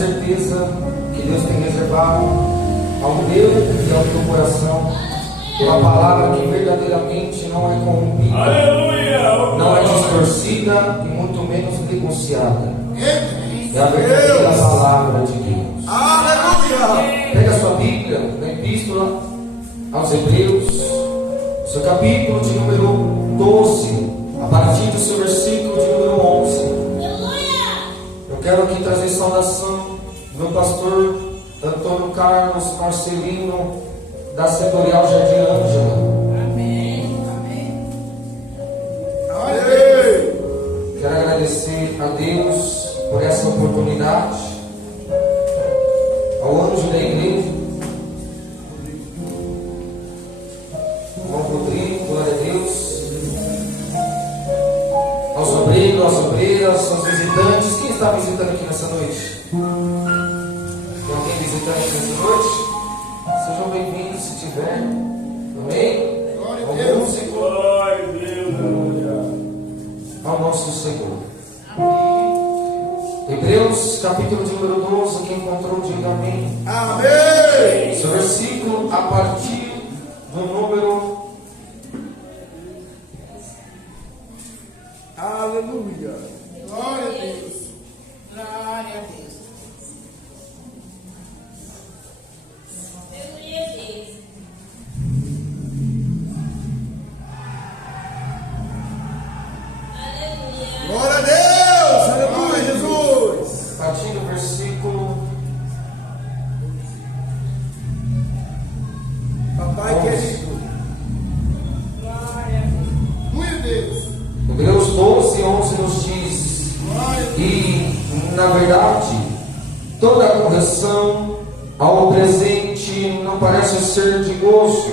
certeza que Deus tem reservado ao meu e ao teu coração uma palavra que verdadeiramente não é corrompida, aleluia, não é distorcida e muito menos negociada. É a verdadeira palavra de Deus. Aleluia. Pega a sua Bíblia, na Epístola aos Hebreus, seu capítulo de número 12, a partir do seu versículo de número 11. Eu quero aqui trazer saudação do meu pastor Antônio Carlos Marcelino, da Setorial Jardim Ângela. Amém. Amém. Quero agradecer a Deus por essa oportunidade, ao anjo da igreja, irmão Rodrigo, glória a Deus, aos obreiros, às obreiras, aos visitantes. Quem está visitando aqui nessa noite? Tem alguém visitante nessa noite? Sejam bem-vindos se tiver. Amém? Glória a Deus. glória a Deus, aleluia. Ao nosso Senhor. Hebreus, capítulo de número 12. Quem encontrou, diga amém. Amém. Seu versículo a partir do número. Aleluia. Glória a Deus. Glória a Deus. Glória a Deus. Aleluia, Jesus. A partir do versículo. Papai querido. Glória a Deus. Hebreus 12, 11 nos diz: e, na verdade, toda a correção ao presente não parece ser de gozo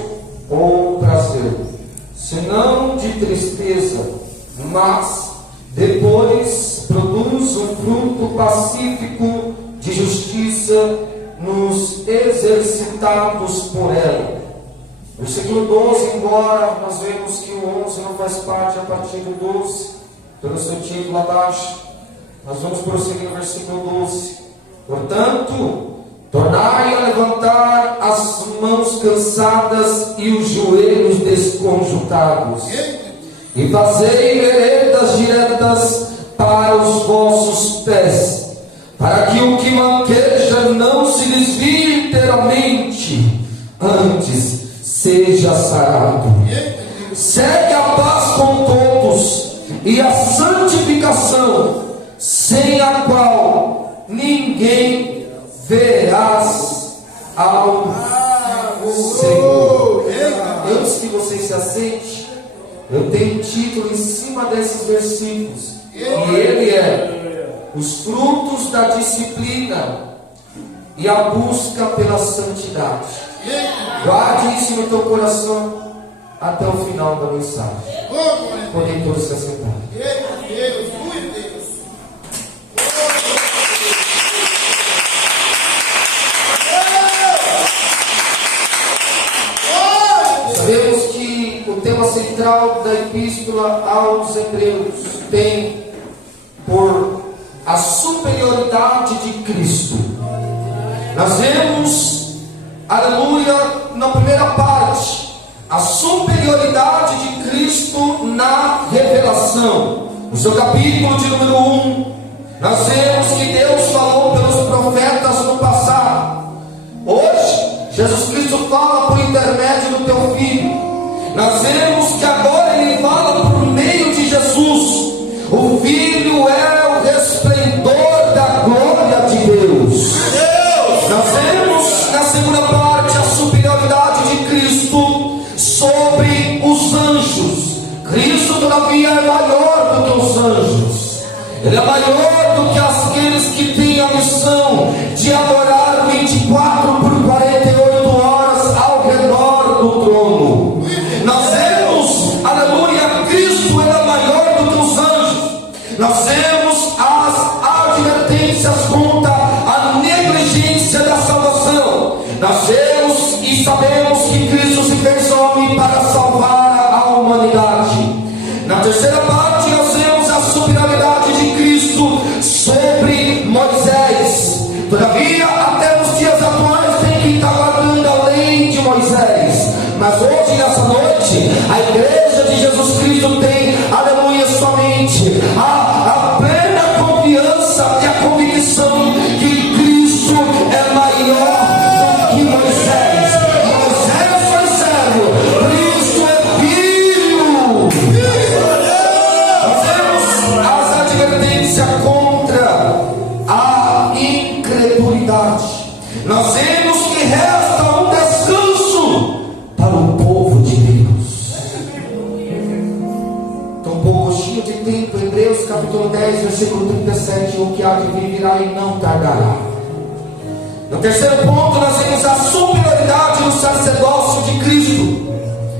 ou prazer, senão de tristeza, mas depois produz um fruto pacífico de justiça nos exercitados por ela. Versículo 12, embora nós vemos que o 11 não faz parte a partir do 12, pelo seu título abaixo, nós vamos prosseguir no versículo 12. Portanto, tornai a levantar as mãos cansadas e os joelhos desconjuntados, e fazei veredas diretas para os vossos pés, para que o que manqueja não se desvie inteiramente, antes seja sarado. Segue a paz com todos e a santificação, sem a qual ninguém verás ao Senhor. Antes que você se assente, eu tenho um título em cima desses versículos, e ele é: os frutos da disciplina e a busca pela santidade. Guarde isso no teu coração até o final da mensagem. Podem todos se assentar. Sabemos que o tema central da Epístola aos Hebreus tem por a superioridade de Cristo. Nós vemos, aleluia, na primeira parte, a superioridade de Cristo na revelação. No seu capítulo de número 1, nós vemos que Deus falou pelos profetas no passado. Hoje, Jesus Cristo fala por intermédio do teu Filho. Nós vemos que agora Ele fala por meio de Jesus. O Filho é o resplendor da glória de Deus. Nós vemos na segunda parte a superioridade de Cristo sobre os anjos. Cristo todavia é maior do que os anjos. Ele é maior do que aqueles que têm a missão de adorar 24 por 48 horas ao redor do trono. Nós vemos, aleluia, Cristo ele é maior do que os anjos. Nós vemos as advertências contra a negligência da salvação. Nós vemos e sabemos que Cristo se fez homem para salvar a humanidade. Na terceira parte nós vemos a superioridade de Cristo sobre Moisés. Toda nós vemos que resta um descanso para o povo de Deus. Estou um pouco cheio de tempo. Hebreus capítulo 10, versículo 37: o que há de vir virá e não tardará. No terceiro ponto, nós vemos a superioridade do sacerdócio de Cristo.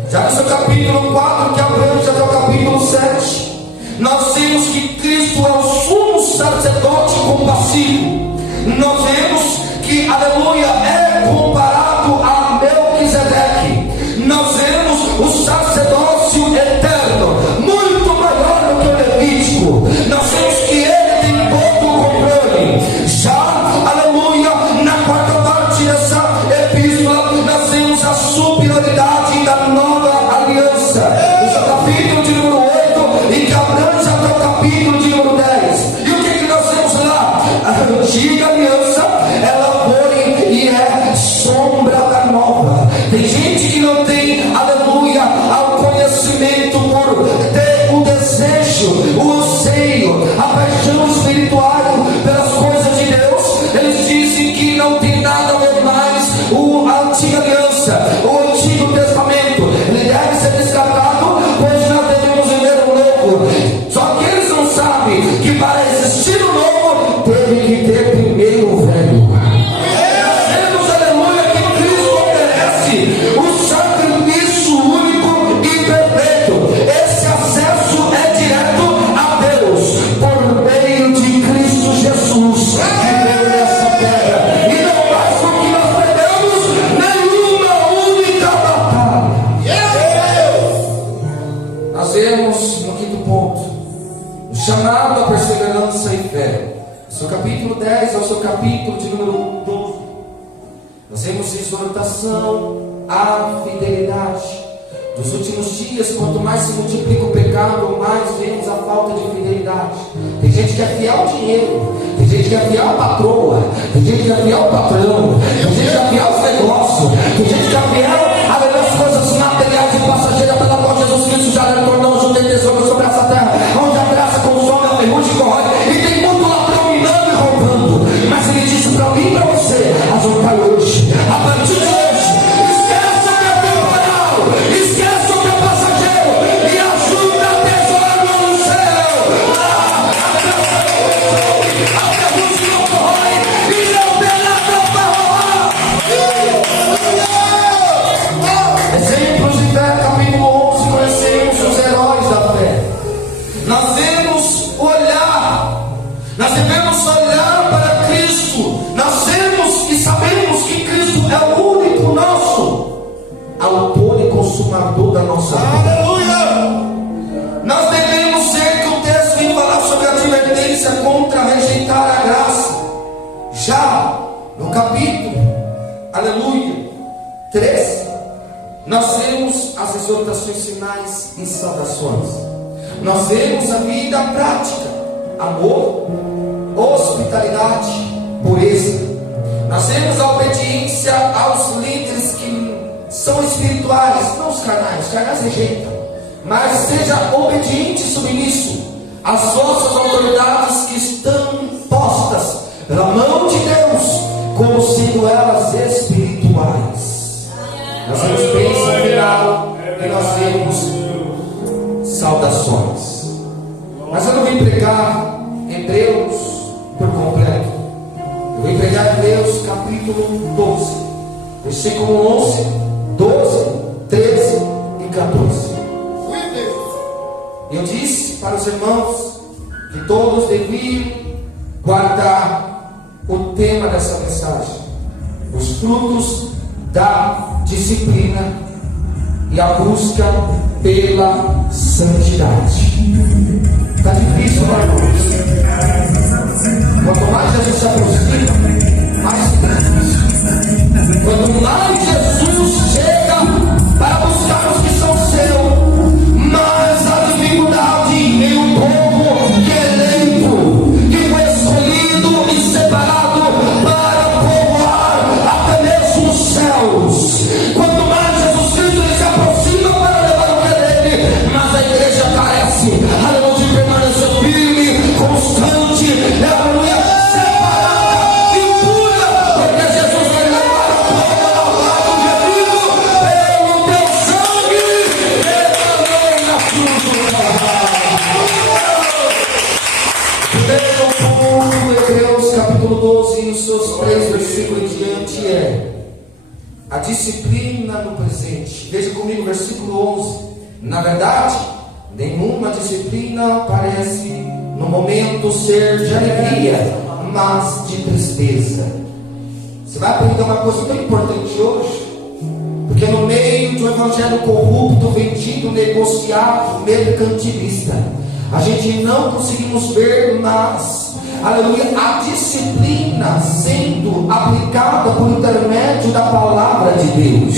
Já no seu capítulo 4, que abrange até o capítulo 7, nós vemos que Cristo é o sumo sacerdote compassivo. Nós vemos que, aleluia, é comparado a Melquisedeque. Nós vemos o sacerdócio eterno, muito maior do que o levítico. Nós vemos que ele tem todo o controle. Já, aleluia, na quarta parte dessa epístola, nós vemos a superioridade da nova aliança. No seu capítulo de número 8, e que abrange até o capítulo de número 10. E o que nós vemos lá? A antiga aliança, ela foi e é sombra da nova. Tem gente que não tem, aleluia, ao conhecimento por ter o desejo, o anseio, a paixão espiritual pelas coisas de Deus. Eles dizem que não tem nada a ver mais a antiga aliança, o Antigo Testamento. Ele deve ser descartado, pois nós devemos viver o novo. Só que eles não sabem que para existir o novo teve que ter primeiro o velho. Sabemos, aleluia, que Cristo oferece o sacrifício único e perfeito. Esse acesso é direto a Deus por meio de Cristo Jesus, que veio nessa terra e não faz com que nós perdemos nenhuma única batalha. Nós vemos no quinto ponto o chamado à perseverança e fé. Seu capítulo 10 ao seu capítulo de número 12, nós vemos exortação à fidelidade. Nos últimos dias, quanto mais se multiplica o pecado, mais vemos a falta de fidelidade. Tem gente que é fiel ao dinheiro, tem gente que é fiel à patroa, tem gente que é fiel ao patrão, tem gente que é fiel aos negócios, tem gente que é fiel às coisas materiais e passageiras. Pelo amor de Jesus Cristo já retornou, junto em tesouro sobre essa terra, onde a graça consome, a ferrugem corrói, e tem muito ladrão minando e roubando. Mas ele disse para mim e para você: ajuntai hoje, a partir de hoje, esqueça o que é temporal, esqueça o que é passageiro, e ajuda a tesouro no céu. A ferrugem não corrói e não tem nada para roubar. Exemplos de fé, capítulo 11, conhecemos os heróis da fé. Nós devemos olhar, nós devemos olhar para Cristo. Nós vemos e sabemos que Cristo é o único nosso autor e consumador da nossa vida. Aleluia! Nós devemos ser, que o texto vem falar sobre a advertência contra rejeitar a graça. Já no capítulo, aleluia, 13, nós vemos as exortações finais e saudações. Nós vemos a vida prática: amor, hospitalidade, pureza. Nós vemos a obediência aos líderes que são espirituais, não os carnais. Carnais rejeitam, mas seja obediente e submisso às vossas autoridades que estão postas pela mão de Deus, como sendo elas espirituais. Nós vemos bênção final e nós vemos saudações. Mas eu não vim pregar Hebreus por completo. Eu vim pregar Hebreus capítulo 12, versículo 11, 12, 13 e 14. Eu disse para os irmãos que todos deviam guardar o tema dessa mensagem: os frutos da disciplina e a busca pela santidade. Está difícil, irmãos. Quanto mais Jesus se aproxima, mais difícil. Quanto mais Jesus chega para buscar os que são seus, mais a dificuldade em um povo que é eleito, que foi escolhido e separado para povoar até mesmo os céus. Quanto mais Jesus Cristo ele se aproxima para levar o que é dele, mas a igreja carece, aleluia, de permanecer firme, constante, nos seus 3 versículos em diante é a disciplina no presente. Veja comigo o versículo 11. Na verdade, nenhuma disciplina parece no momento ser de alegria, mas de tristeza. Você vai aprender uma coisa tão importante hoje, porque no meio de um evangelho corrupto, vendido, negociado, mercantilista, a gente não conseguimos ver mais, aleluia, a disciplina sendo aplicada por intermédio da palavra de Deus.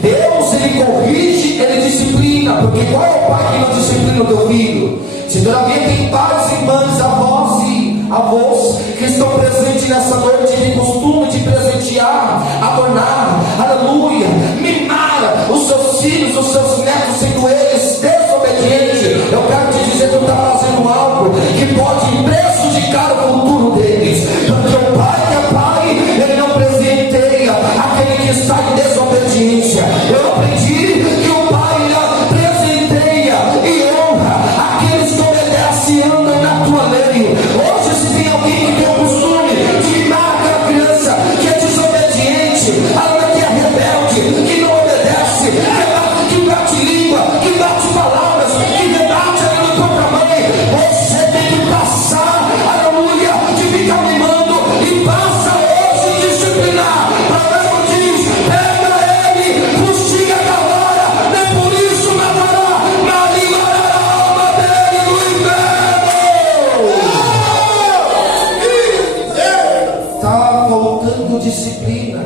Deus, Ele corrige, Ele disciplina, porque qual é o pai que não disciplina o teu filho? Se todavia tem pais e mães, avós que estão presentes nessa noite, tem costume de presentear, adornar, aleluia, mimar os seus filhos, os seus netos, sendo eles desobedientes, eu quero te dizer que tu está fazendo algo que pode prejudicar o futuro deles, porque o pai que é pai, ele não presenteia aquele que está em desobediência. Eu aprendi que o pai presenteia e honra aqueles que obedecem e andam na tua lei. Hoje, se tem alguém que tem o costume de mimar aquela criança que é desobediente, que é rebelde, que não obedece, que bate língua, que bate palavras, que debate ali contra a mãe, você tem que passar, aleluia, de ficar mimando e passa hoje a disciplinar. Provérbio diz: pega ele, fustiga a galera, nem por isso matará, mas livrará a alma dele do inferno. Está faltando disciplina.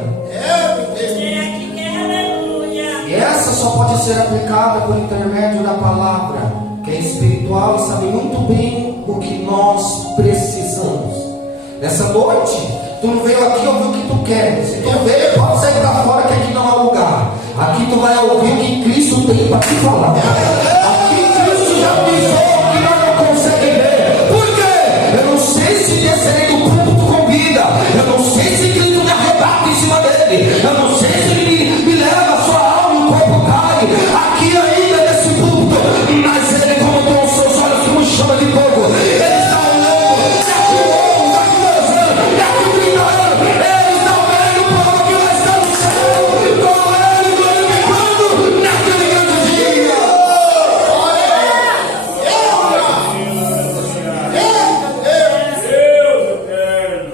E essa só pode ser aplicada por intermédio da palavra, que é espiritual e sabe muito bem o que nós precisamos. Nessa noite, tu não veio aqui ouvir o que tu quer. Se tu veio, pode sair para fora, que aqui não é lugar. Aqui tu vai ouvir o que Cristo tem para te falar. Aqui Cristo já avisou que nós não conseguimos ver. Por quê? Eu não sei se descerei do púlpito com vida. Eu não sei se Cristo me arrebata em cima dele. Eu não sei se ele me leva a sua alma e o corpo cai. Aqui ainda nesse púlpito. Mas ele, como tem os seus olhos como chama de fogo, ele está olhando. Ele está vendo o povo que vai estar no céu, com ele glorificando naquele grande dia.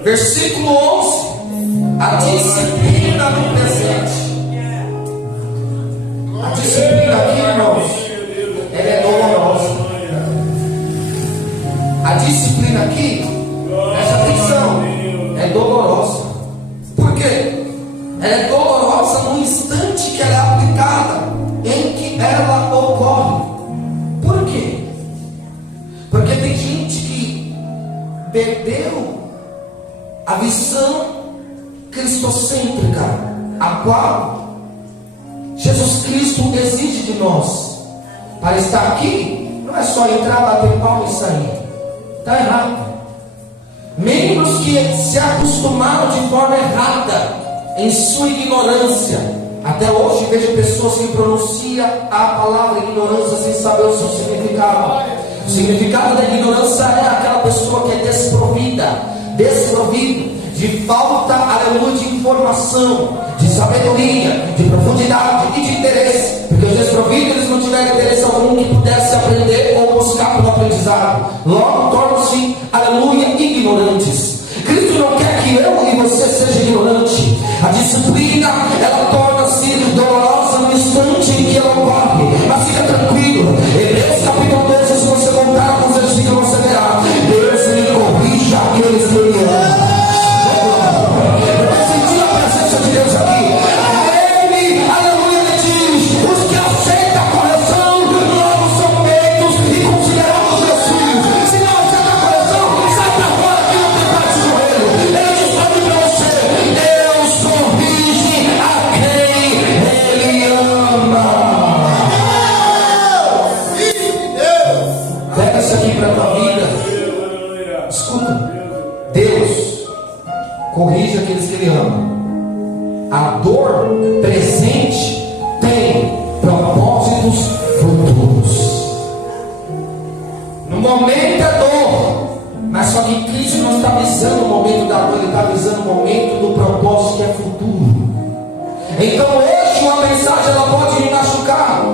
Versículo 11: a disciplina no presente. A disciplina aqui, irmãos, ela é dolorosa. A disciplina aqui, presta atenção, é dolorosa. Por quê? Ela é dolorosa no instante que ela é aplicada, em que ela ocorre. Por quê? Porque tem gente que perdeu a visão cristocêntrica, a qual Jesus Cristo exige de nós. Para estar aqui, não é só entrar, bater palma e sair. Está errado. Membros que se acostumaram de forma errada, em sua ignorância. Até hoje vejo pessoas que pronunciam a palavra ignorância sem saber o seu significado. O significado da ignorância é aquela pessoa que é desprovido de falta, aleluia, de informação, de sabedoria, de profundidade e de interesse. Porque os desprovidos, eles não tiveram interesse algum que pudesse aprender ou buscar pelo aprendizado. Logo tornam-se, aleluia, ignorantes. Cristo não quer que eu e você seja ignorante. A disciplina, ela torna-se dolorosa no instante em que ela ocorre. Mas fica tranquilo. Hebreus capítulo 12, se você voltar alguns versículos, você verá: Deus me corrige aqueles que me amam. Eu senti a presença de Deus aqui. Ele, aleluia, ele diz: os que aceitam a correção logo são feitos e considerados meus filhos. Se não aceita a correção, sai para fora que não tem parte com ele. Ele diz para mim, para você: Deus corrige a quem ele ama. Pega isso aqui para a tua vida. Escuta. Deus corrige aqueles que ele ama. A dor presente tem propósitos futuros. No momento é dor, mas Mas só que Cristo não está visando o momento da dor, Ele está visando o momento do propósito que é futuro. Então hoje uma mensagem ela pode me machucar,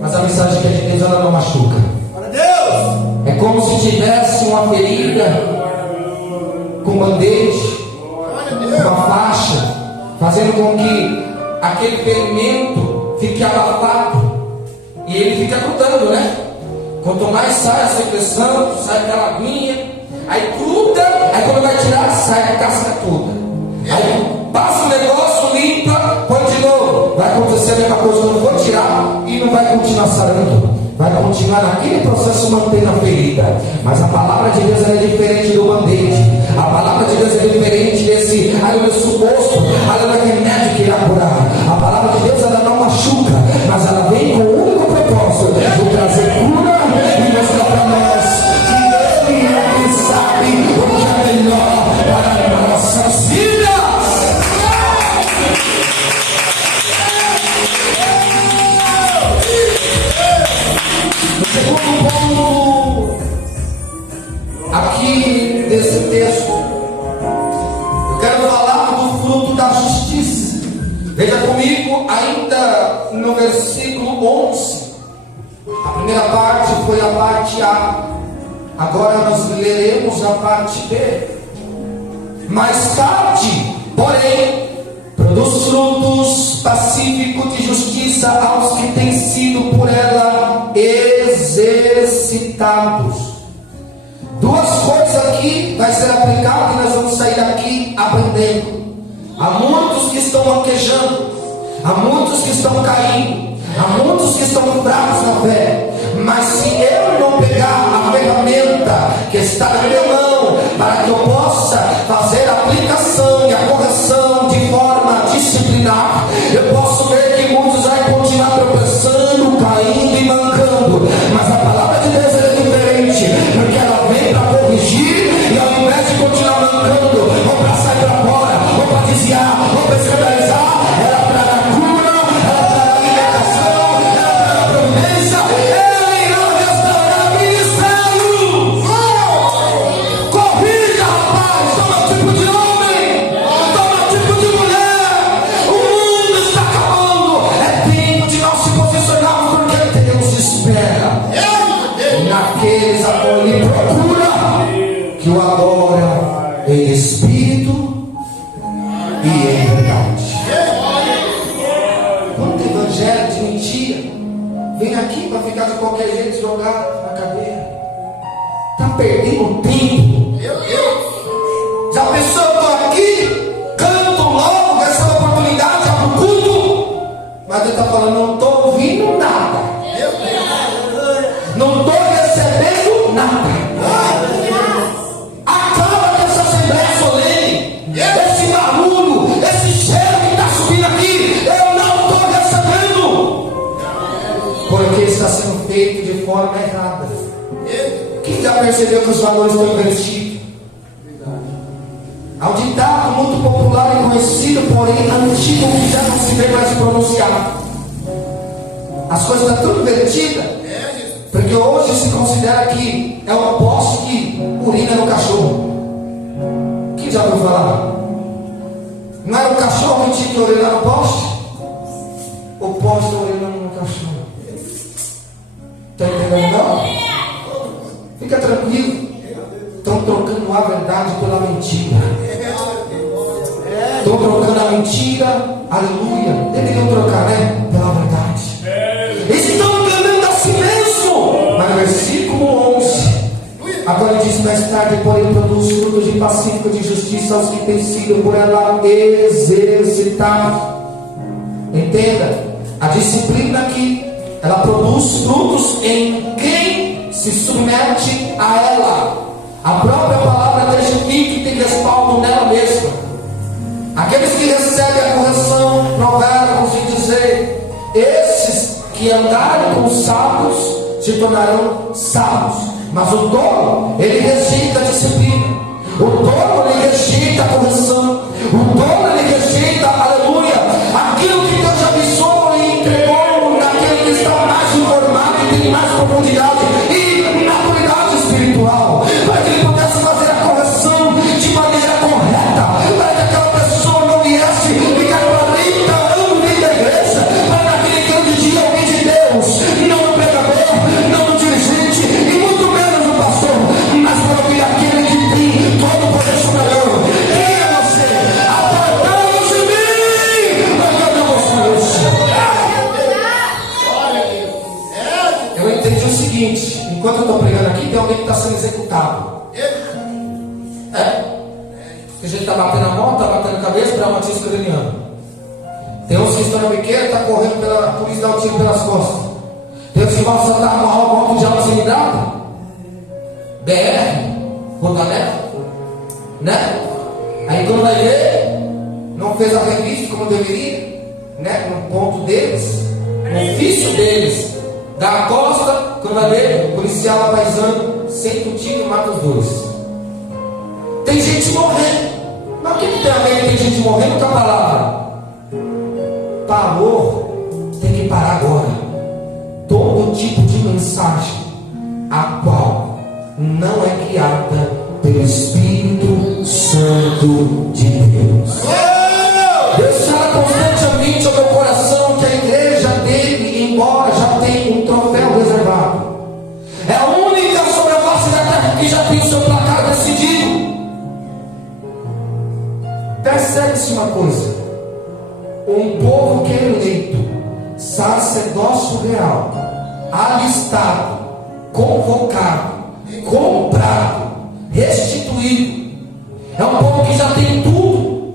mas a mensagem que é de Deus ela não machuca. Glória a Deus. É como se tivesse uma ferida com band-aid, uma faixa, fazendo com que aquele ferimento fique abafado e ele fica grudando, né? Quanto mais sai a secreção, sai aquela aguinha, aí gruda, aí quando vai tirar, sai a casca toda. Aí passa o negócio, limpa, põe de novo. Vai acontecer a mesma coisa, eu não vou tirar e não vai continuar sarando. Vai continuar naquele processo mantendo a ferida. Mas a palavra de Deus é diferente do band-aid. A palavra de Deus é diferente desse suposto remédio que irá curar. A palavra de Deus ela não machuca, mas ela vem com o único propósito de trazer cura e mostrar para nós que Ele é quem sabe o que é melhor para nossas vidas. Segundo ponto aqui desse texto, eu quero falar do fruto da justiça. Veja comigo, ainda no versículo 11, a primeira parte foi a parte A, agora nós leremos a parte B. Mais tarde, porém, produz frutos pacíficos de justiça aos que têm sido por ela exercitados. Duas coisas aqui vai ser aplicado e nós vamos sair daqui aprendendo. Há muitos que estão manquejando, há muitos que estão caindo, há muitos que estão fracos na fé. Mas se eu não pegar a ferramenta que está na minha mão, para que eu possa fazer a aplicação e a correção de forma disciplinar, eu posso ver que muitos vão continuar tropeçando, caindo e mancando. Mas a palavra de Deus é diferente, porque ela vem para corrigir, e ao invés de continuar mancando, ou para sair para fora, ou para desviar, ou para escandalizar, ela trará cura, ela trará libertação, ela trará providência. Ele irá restaurar ministérios. Corrija, rapaz, toma tipo de homem, toma tipo de mulher. O mundo está acabando, é tempo de nós se posicionarmos, porque Deus espera naqueles a quem Ele procura que o adora em espírito e em verdade. Quanto evangelho de mentira vem aqui para ficar de qualquer jeito jogado na cadeira, está perdendo tempo. Já pensou, eu estou aqui, canto logo, essa oportunidade, abro o culto, mas Ele está falando, não estou ouvindo nada, não estou recebendo nada. Acaba dessa assembleia solene, esse barulho, esse cheiro que está subindo aqui, eu não estou recebendo, porque está sendo feito de forma errada. Quem já percebeu que os valores estão invertidos? Há um ditado muito popular e conhecido, porém antigo, que já não se vê mais pronunciado. As coisas estão tudo invertidas, porque hoje se considera que é o poste que urina no cachorro. Quem já ouviu falar? Não era o cachorro que tinha que urinar no poste? O poste urinando no cachorro. Está entendendo não? Fica tranquilo. Estão trocando a verdade pela mentira. Estão trocando a mentira, aleluia. Deveriam trocar, né? Pela verdade. Estão enganando a si mesmo. Mas no versículo 11, agora ele diz: mais tarde, porém, produz frutos de pacífico, de justiça aos que têm sido por ela exercitados. Entenda, a disciplina aqui, ela produz frutos em quem se submete a ela. A própria palavra testifica e tem respaldo nela mesma. Aqueles que recebem a correção, provérbios e dizer, esses que andarem com os sábios se tornarão sábios. Mas o tolo, ele rejeita a disciplina. O tolo, ele rejeita a correção. O tolo, ele rejeita, aleluia, aquilo que Deus abençoou e entregou naquele que está mais informado e tem mais profundidade e maturidade espiritual, para que ele pudesse fazer Que a gente está batendo a mão, está batendo a cabeça, traumatismo craniano. Tem uns que estão na biqueira, está correndo pela polícia, dá um tiro pelas costas. Tem uns que vão saltar uma algo de alta BR, Rodanel, né? Aí quando vai ver, não fez a revista como deveria, né? No ponto deles, no ofício deles, dá a costa, quando vai ver, o policial apaisando, senta o tiro e mata os dois. Tem gente morrendo. Mas o que tem a ver que tem gente morrendo com a palavra? Parou, tem que parar agora. Todo tipo de mensagem, a qual não é guiada pelo Espírito Santo de Deus. Deus fala constantemente ao meu coração que a igreja dele, embora já tenha um troféu reservado, é a única sobre a face da terra que já tem o seu placar decidido. Percebe-se uma coisa: um povo que é eleito, sacerdócio real, alistado, convocado, comprado, restituído, é um povo que já tem tudo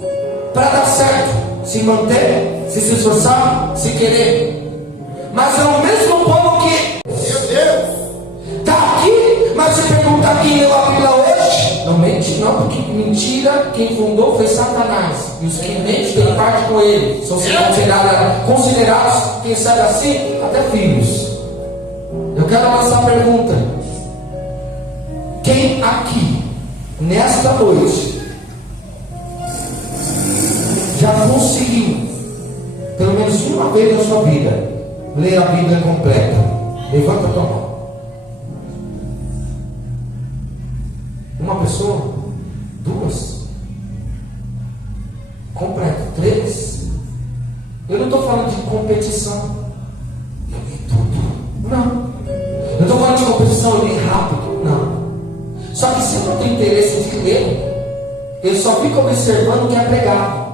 para dar certo, se manter, se esforçar, se querer. Mas é o mesmo povo que, meu Deus, está aqui, mas se perguntar quem leu a Bíblia hoje, não mente não, porque mentira quem fundou foi Satanás, e os que mentem têm parte com ele, são considerados, quem sabe assim, até filhos. Eu quero lançar a pergunta: quem aqui, nesta noite, já conseguiu, pelo menos uma vez na sua vida, ler a Bíblia completa? Levanta a tua mão. Uma pessoa? Duas? Completa? Três? Eu não estou falando de competição. Eu li tudo. Não. Eu estou falando de competição, eu li rápido. Não. Só que se eu não tenho interesse de ler, eu só fico observando o que é pregado.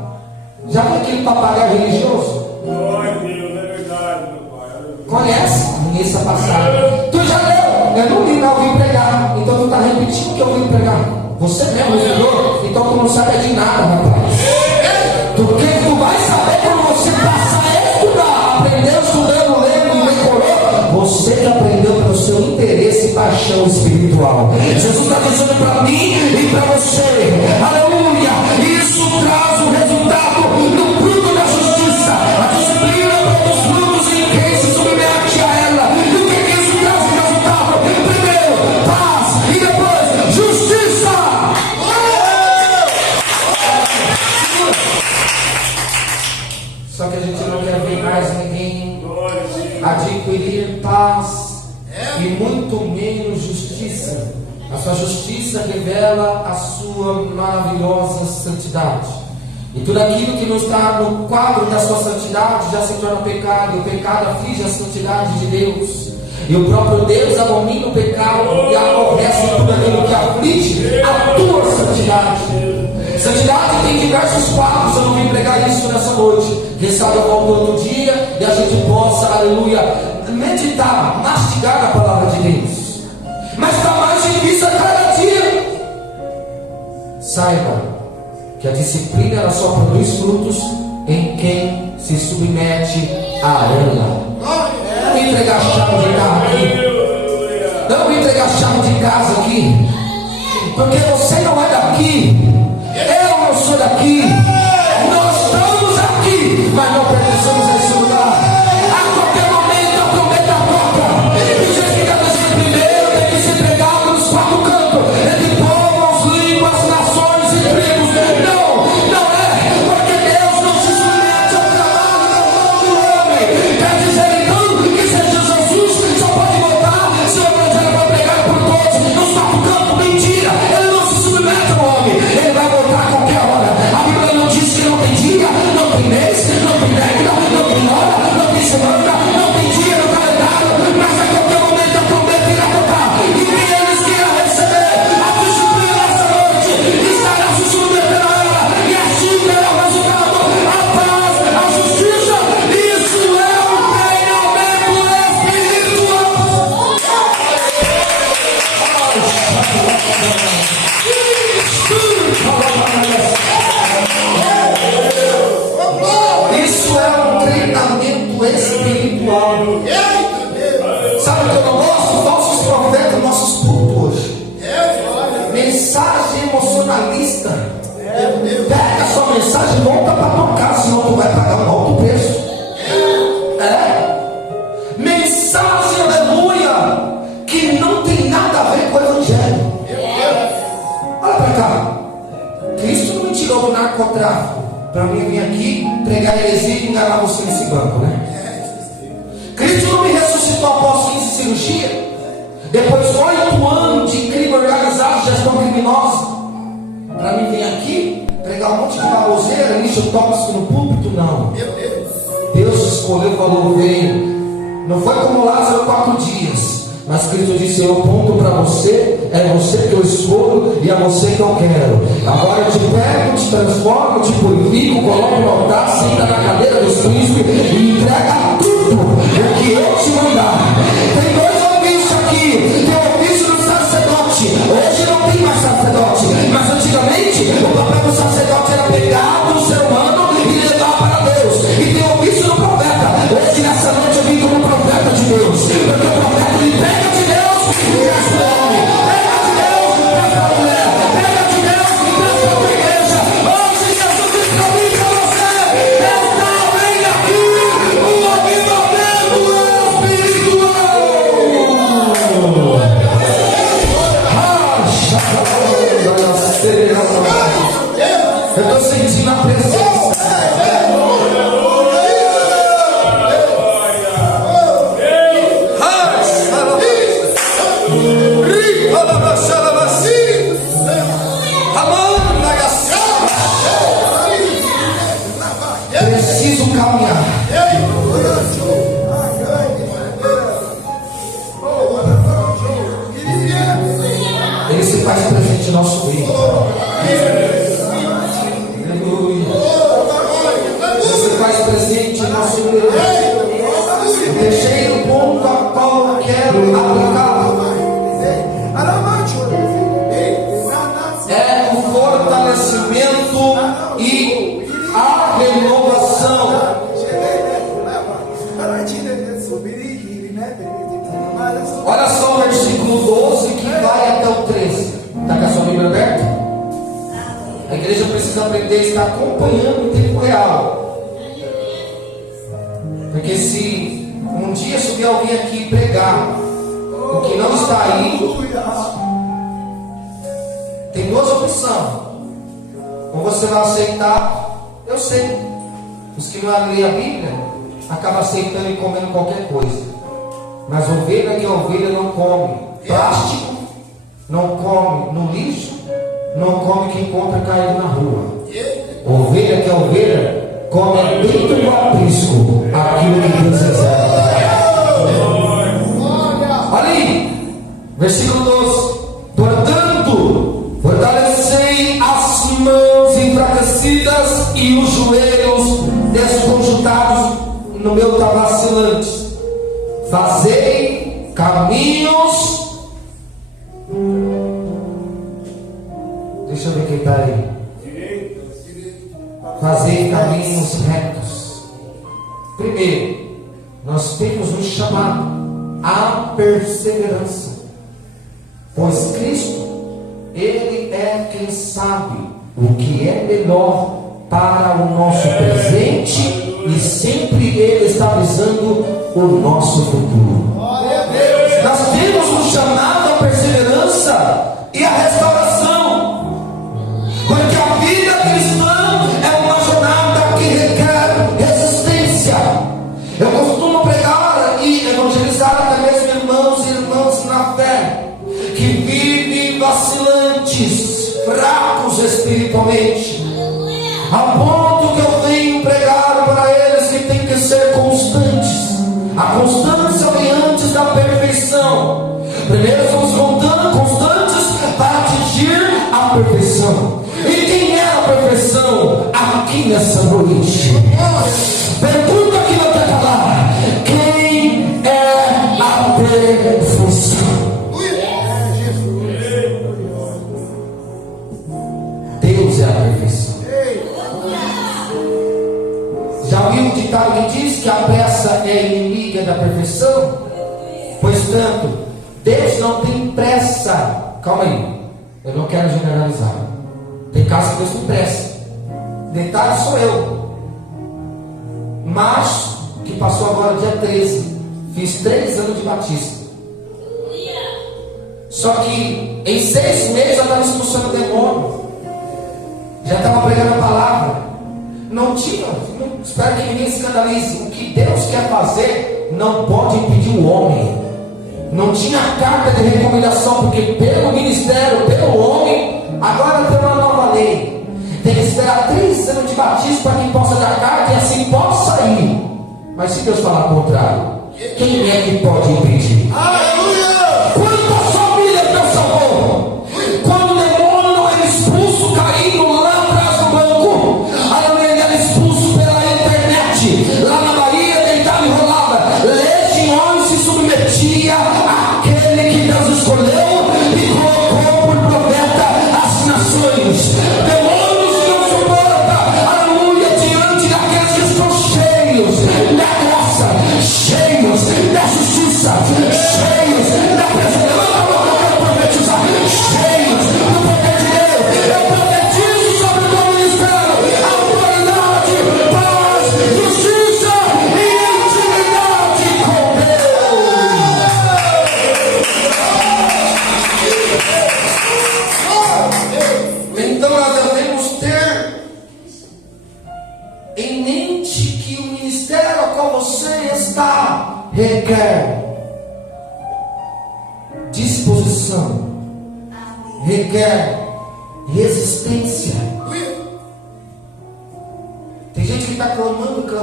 Já viu aquele papagaio religioso? Glória a Deus, é verdade, meu pai. Conhece? Missa passada. Tu já leu? Eu não li, não ouvi pregar. Então tu está repetindo o que eu ouvi pregar. Você mesmo estudou? Então tu não sabe de nada, rapaz. Porque tu vai saber quando você passar a estudar. Aprendeu estudando, lendo e decorou. Você que aprendeu pelo seu interesse e paixão espiritual. Jesus está dizendo para mim e para você: aleluia! Isso traz um resultado no fruto da justiça. A disciplina produz frutos em quem se submete a ela. E o que isso traz de resultado? Primeiro, paz, e depois, justiça. Só que a gente não quer ver mais ninguém adquirir paz e muito menos justiça. A sua justiça revela a sua maravilhosa santidade. E tudo aquilo que não está no quadro da sua santidade já se torna pecado. E o pecado aflige a santidade de Deus. E o próprio Deus abomina o pecado e aborrece tudo aquilo que aflige a tua santidade. Santidade tem diversos quadros. Eu não vim pregar isso nessa noite. Quem sabe eu volto outro dia e a gente possa, aleluia, meditar, mastigar a palavra de Deus. Mas está mais difícil a cada dia. Saiba que a disciplina ela só produz frutos em quem se submete a ela. Não vim entregar a chave de carro aqui. Não vim entregar a chave de casa aqui. Porque você não é daqui. Eu não sou daqui. Nós estamos aqui, mas não pertencemos a esse lugar. A qualquer momento a prometa toca. E Jesus fica dizendo: primeiro tem que ser pregado nos quatro cantos, entre povos, línguas, nações e tribos. Não, não é, porque Deus não se submete ao trabalho da mão do homem. Quer dizer então que seja Jesus só pode voltar se o evangelho for pregado por todos nos quatro cantos? Mentira, ele não se submete ao homem. Ele pega a sua mensagem e volta para tua casa, senão tu vai pagar um alto preço. Mensagem, aleluia, que não tem nada a ver com o evangelho. Olha para cá. Cristo não me tirou do narcotráfico para mim vir aqui pregar heresia e enganar você nesse banco, né? Cristo não me ressuscitou após 15 cirurgias, depois 8 anos de crime organizado, gestão criminosa, para mim vir aqui pregar um monte de baboseira, lixo tóxico no púlpito. Não. Deus escolheu e falou: vem. Não foi como Lázaro 4 dias, mas Cristo disse: eu aponto para você, é você que eu escolho e é você que eu quero. Agora eu te pego, te transformo, te purifico, coloco no altar, senta na cadeira dos príncipes e entrega tudo o que eu te mandar. Tem 2 ofícios aqui: tem o ofício do sacerdote. Hoje não tem mais sacerdote, mas antigamente o papel do sacerdote era pegar o ser humano e levar para Deus. E tem o ofício do profeta. Hoje nessa noite eu vim como profeta de Deus, porque o profeta ele pega de Deus e traz para o homem, pega de Deus e traz para a mulher, pega de Deus e traz para a igreja. Hoje Jesus diz para mim e para você: está bem aqui o avivamento espiritual. Eu estou sentindo a presença. Preciso caminhar. Ele se faz presente em nosso meio. Aleluia. Ele se faz presente em nosso meio. O terceiro ponto a qual eu quero aplicar é o fortalecimento e a renovação. Olha só o versículo 12 que vai até o 13. Está com a sua Bíblia aberta? A igreja precisa aprender a estar acompanhando em tempo real. Porque se um dia subir alguém aqui e pregar o que não está aí, tem 2 opções: ou você vai aceitar. Eu sei, os que não lêem a Bíblia acabam aceitando e comendo qualquer coisa. Mas ovelha que é ovelha não come plástico, não come no lixo, não come que encontra caído na rua. Ovelha que é ovelha come dentro do aprisco aquilo que Deus reserva. Olha aí, versículo 12: portanto, fortalecei as mãos enfraquecidas e os joelhos desconjuntados no meu vacilantes. Fazei caminhos. Deixa eu ver quem está aí. Fazei caminhos retos. Primeiro, nós temos um chamado à perseverança, pois Cristo, Ele é quem sabe o que é melhor para o nosso presente, e sempre Ele está visando o nosso futuro. Nós temos um chamado à perseverança e à restauração, porque a vida cristã é uma jornada que requer resistência. Eu costumo pregar e evangelizar até mesmo irmãos e irmãs na fé que vivem vacilantes, fracos espiritualmente, a ponto que eu venho pregar para eles que tem que ser constantes. A constância vem antes da perfeição. Primeiro somos constantes para atingir a perfeição. E quem é a perfeição aqui nessa noite? Pergunta que não quer falar: quem é a perfeição? Deus é a perfeição. Já ouviu um ditado que diz que a pressa é inimiga da perfeição? Pois tanto, Deus não tem pressa. Calma aí, eu não quero generalizar. Tem casos que Deus tem pressa, Detalhe, sou eu. Março, que passou agora dia 13, fiz 3 anos de batismo. Só que em 6 meses eu estava expulsando o demônio. Já estava pregando a palavra. Não tinha, espero que ninguém escandalize. O que Deus quer fazer não pode impedir o homem. Não tinha carta de recomendação, porque pelo ministério, pelo homem, agora tem uma nova lei. Tem que esperar 3 anos de batismo para que possa dar carta e assim possa ir. Mas se Deus falar o contrário, quem é que pode impedir? Aleluia! Quantas famílias Deus salvou? Quando o demônio não era expulso, caindo lá atrás do banco, aí ele era expulso pela internet, lá na Bahia, deitado e rolava. Legiões se submetia àquele que Deus escolheu e colocou por profeta às nações. Demônios não suportam, aleluia, diante daqueles que estão cheios da graça, cheios da justiça, cheios da presença. Cheios do poder de Deus. Eu profetizo sobre o teu ministério autoridade, paz, justiça e intimidade com Deus. Então nós devemos ter em mente que o ministério ao qual você está requer disposição, requer resistência. Tem gente que está clamando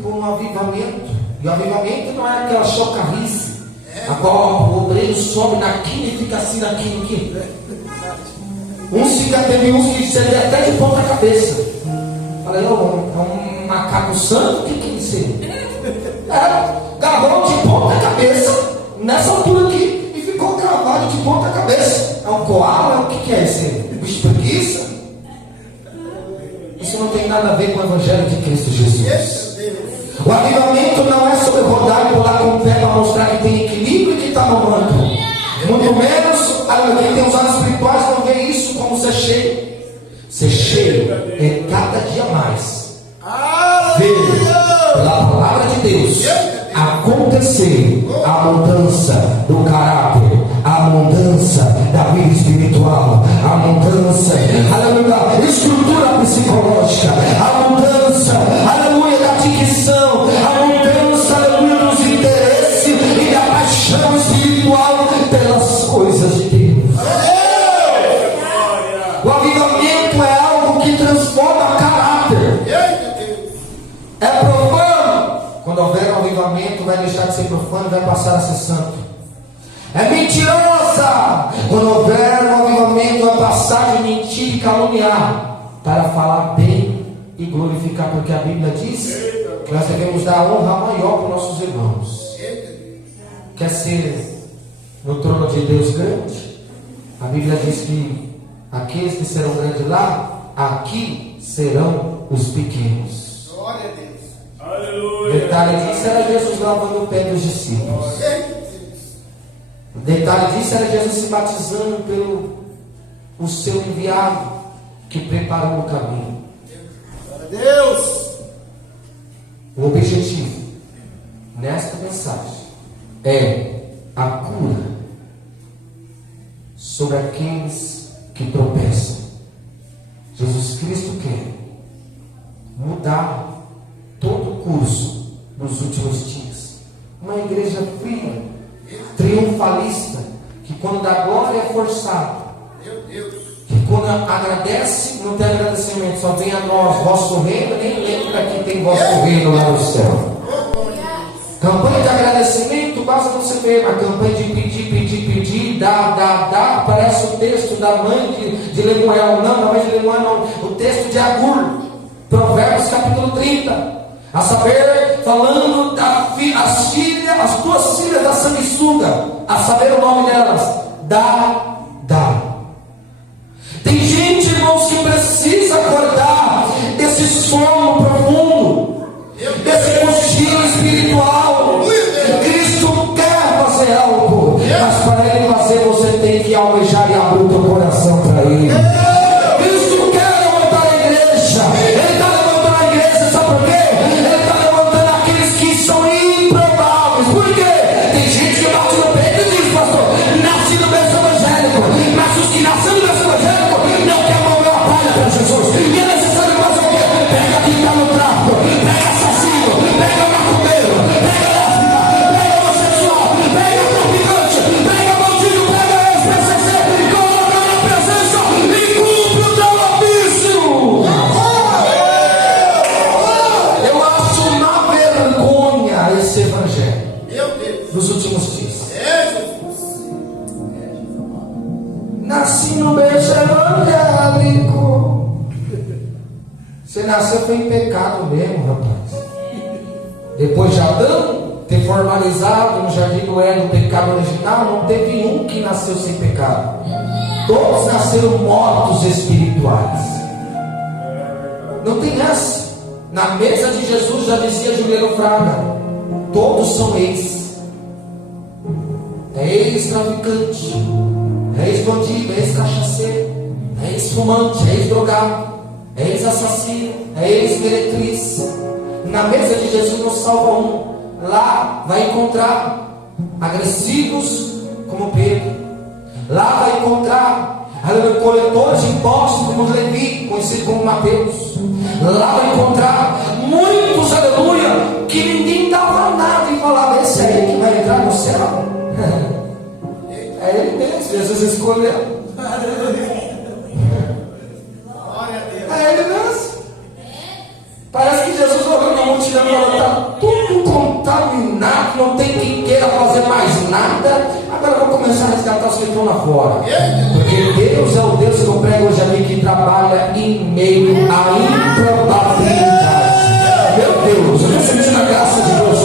por um avivamento. E o avivamento não é aquela chocarrice, a qual o obreiro sobe na quina e fica assim na quina. Teve uns que disseram até de ponta cabeça. Falei, é um macaco santo? O que é isso aí? Gravou de ponta cabeça, nessa altura aqui, e ficou gravado de ponta cabeça. É um koala? O que é esse? Bicho preguiça? Isso não tem nada a ver com o Evangelho de Cristo Jesus. O avivamento não é sobre rodar e pular com o pé para mostrar que tem equilíbrio e que está no manto. Muito menos, quem tem os olhos espirituais não vê isso como ser cheio. Ser cheio é cada dia mais ver pela palavra de Deus acontecer a mudança do caráter, a mudança da vida espiritual, a mudança, aleluia, da estrutura psicológica, a mudança, aleluia, da dicção, a mudança, aleluia, dos interesses e da paixão espiritual pelas coisas de Deus. O avivamento é algo que transforma caráter. É profano. Quando houver um avivamento, vai deixar de ser profano e vai passar a ser santo. É mentirosa. Quando houver um avivamento, vai passar de mentir e caluniar para falar bem e glorificar, porque a Bíblia diz que nós devemos dar honra maior para os nossos irmãos. Quer ser no trono de Deus grande? A Bíblia diz que aqueles que serão grandes lá, aqui serão os pequenos. Glória a Deus. Aleluia. Detalhe disso era Jesus lavando o pé dos discípulos. O detalhe disso era Jesus se batizando pelo o seu enviado que preparou o caminho. Glória a Deus. O objetivo nesta mensagem é a cura sobre aqueles que tropeçam. Jesus Cristo quer mudar todo o curso nos últimos dias. Uma igreja fria, triunfalista, que quando dá glória é forçado, que quando agradece não tem agradecimento, só vem a nós, vosso reino, nem lembra que tem vosso reino lá no céu. Campanha de agradecimento basta você ver, a campanha de pedir, dá, parece o texto da mãe de Lemuel, não, da mãe de Lemuel não, o texto de Agur, Provérbios capítulo 30, a saber, falando as duas filhas da sanguessuga, a saber o nome delas, dá. Tem gente, irmãos, que precisa acordar desse sono profundo, desse cochilo espiritual. Cristo quer fazer algo, mas para Ele fazer você tem que almejar e abrir o teu coração para Ele. Cristo quer levantar a igreja, nasceu foi em pecado mesmo, rapaz. Depois de Adão ter formalizado no jardim do Éden o pecado original, não teve um que nasceu sem pecado. Todos nasceram mortos espirituais. Não tem essa. Na mesa de Jesus já dizia Juliano Fraga: todos são ex. É ex-traficante, é ex-bandido, é ex-cachaceiro, é ex-fumante, é ex-drogado, é ex-assassino, é ex-meretriz. Na mesa de Jesus não salva um. Lá vai encontrar agressivos como Pedro. Lá vai encontrar coletores de impostos como Levi, conhecido como Mateus. Lá vai encontrar muitos, aleluia, que ninguém dava nada e falava: esse aí que vai entrar no céu. É ele mesmo, Jesus escolheu. É ele mesmo. Parece que Jesus olhou na multidão e falou: está tudo contaminado, não tem quem queira fazer mais nada. Agora eu vou começar a resgatar os que estão lá fora. Porque Deus é o Deus que eu prego hoje aqui, que trabalha em meio à improbabilidade. Meu Deus, eu estou sentindo a graça de Deus.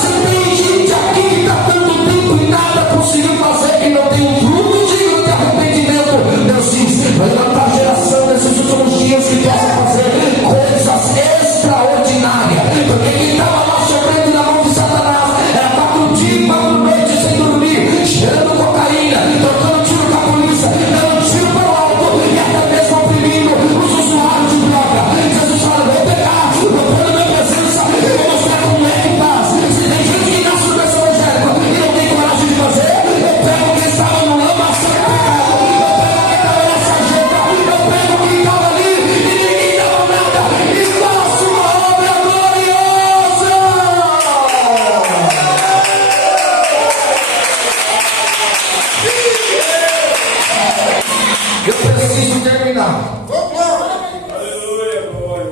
Se tem gente aqui que está tanto tempo e nada conseguiu fazer, que não tem um fruto digno de arrependimento, Deus diz: vai levantar a geração nesses últimos dias que possa fazer coisas extraordinárias. Porque quem estava lá sofrendo na mão de Satanás era 4 dias e 4 noites sem dormir, cheirando cocaína, trocando tiro com a polícia, dando tiro para o alto e até mesmo oprimindo os usuários de droga. Jesus fala: vou pegar, vou pôr na minha presença e vou mostrar como é que faz. Se tem gente que nasce no berço evangélico e não tem coragem de fazer, eu pego quem estava no lamaço do pecado, eu pego quem estava na sarjeta, eu pego quem estava ali e ninguém dava nada e faço uma obra gloriosa. Eu preciso terminar. Aleluia, glória.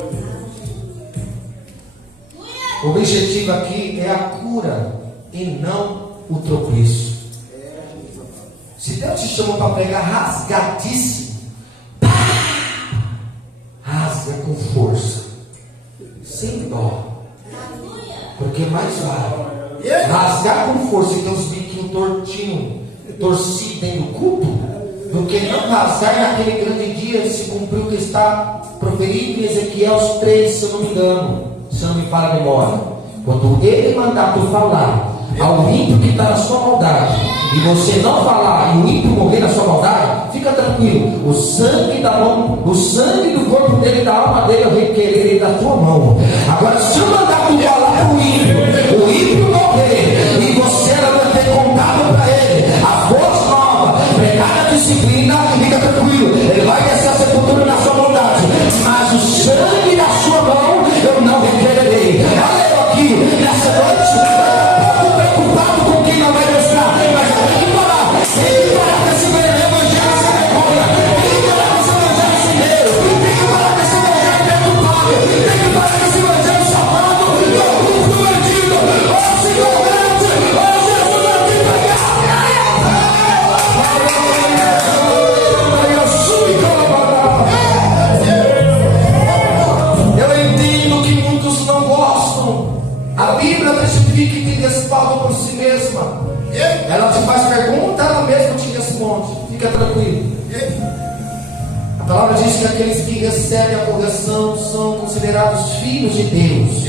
O objetivo aqui é a cura e não o tropeço. Se Deus te chama para pregar rasgadíssimo, pá, rasga com força, sem dó, porque mais vale rasgar com força e ter os biquinhos tortinhos, torcidos dentro do culto, do que não rasgar naquele grande dia. Se cumpriu o que está proferido em Ezequiel 3, se eu não me engano, se não me falha a memória. Quando ele mandar tu falar ao ímpio que está na sua maldade, e você não falar e o ímpio morrer na sua maldade, fica tranquilo, o sangue da mão, o sangue do corpo dele, da alma dele, eu requererei da tua mão. Agora, se eu mandar tu falar para o ímpio morrer, e você não ter contado para ele a voz nova, pregar a disciplina, fica tranquilo, ele vai descer a sepultura na sua maldade, mas o sangue da sua mão eu não requererei. Olha eu aqui nessa noite, um pouco preocupado com quem não vai mostrar, mas eu tenho que parar. Tem que parar com esse evangelho sem vergonha, tem que parar com esse evangelho sem medo, tem que parar com esse evangelho preocupado, tem que parar com esse evangelho safado, louco, bandido. Ó Senhor, ó Jesus, eu te pregar. Eu entendo que muitos não gostam. A Bíblia testifica e te respalda por si mesma. Ela te faz pergunta, ela mesma te responde. Fica tranquilo. A palavra diz que aqueles que recebem a correção são considerados filhos de Deus.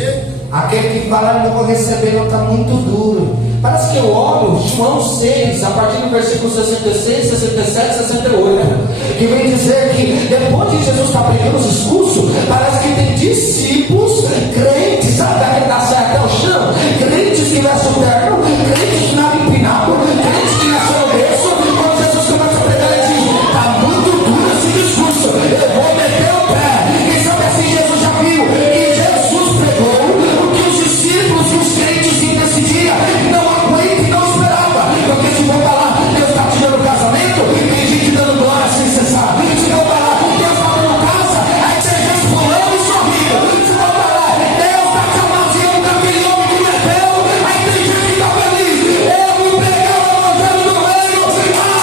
Aquele que fala: não vou receber, não, está muito duro. Parece que eu olho João 6, a partir do versículo 66, 67, 68, que vem dizer que depois de Jesus estar pregando os discursos, parece que tem discípulos, crentes, sabe, daquele da serra até o chão, crentes que vestem o terno, crentes que nada empinado, crentes que nasceu no berço. Quando Jesus começa a pregar, ele diz: está muito duro esse discurso, eu vou meter o pé. Quem sabe assim Jesus já viu que Jesus pregou o que os discípulos e os crentes vinham nesse dia não aguenta e não esperava. Porque se for falar, Deus está te dando casamento, tem gente dando glória sem cessar. Se for falar, Deus está dando casa, aí tem gente pulando e sorrindo. Se for falar, Deus está te amaziando daquele homem que meteu, aí tem gente que está feliz. Eu vou pregar o evangelho do reino.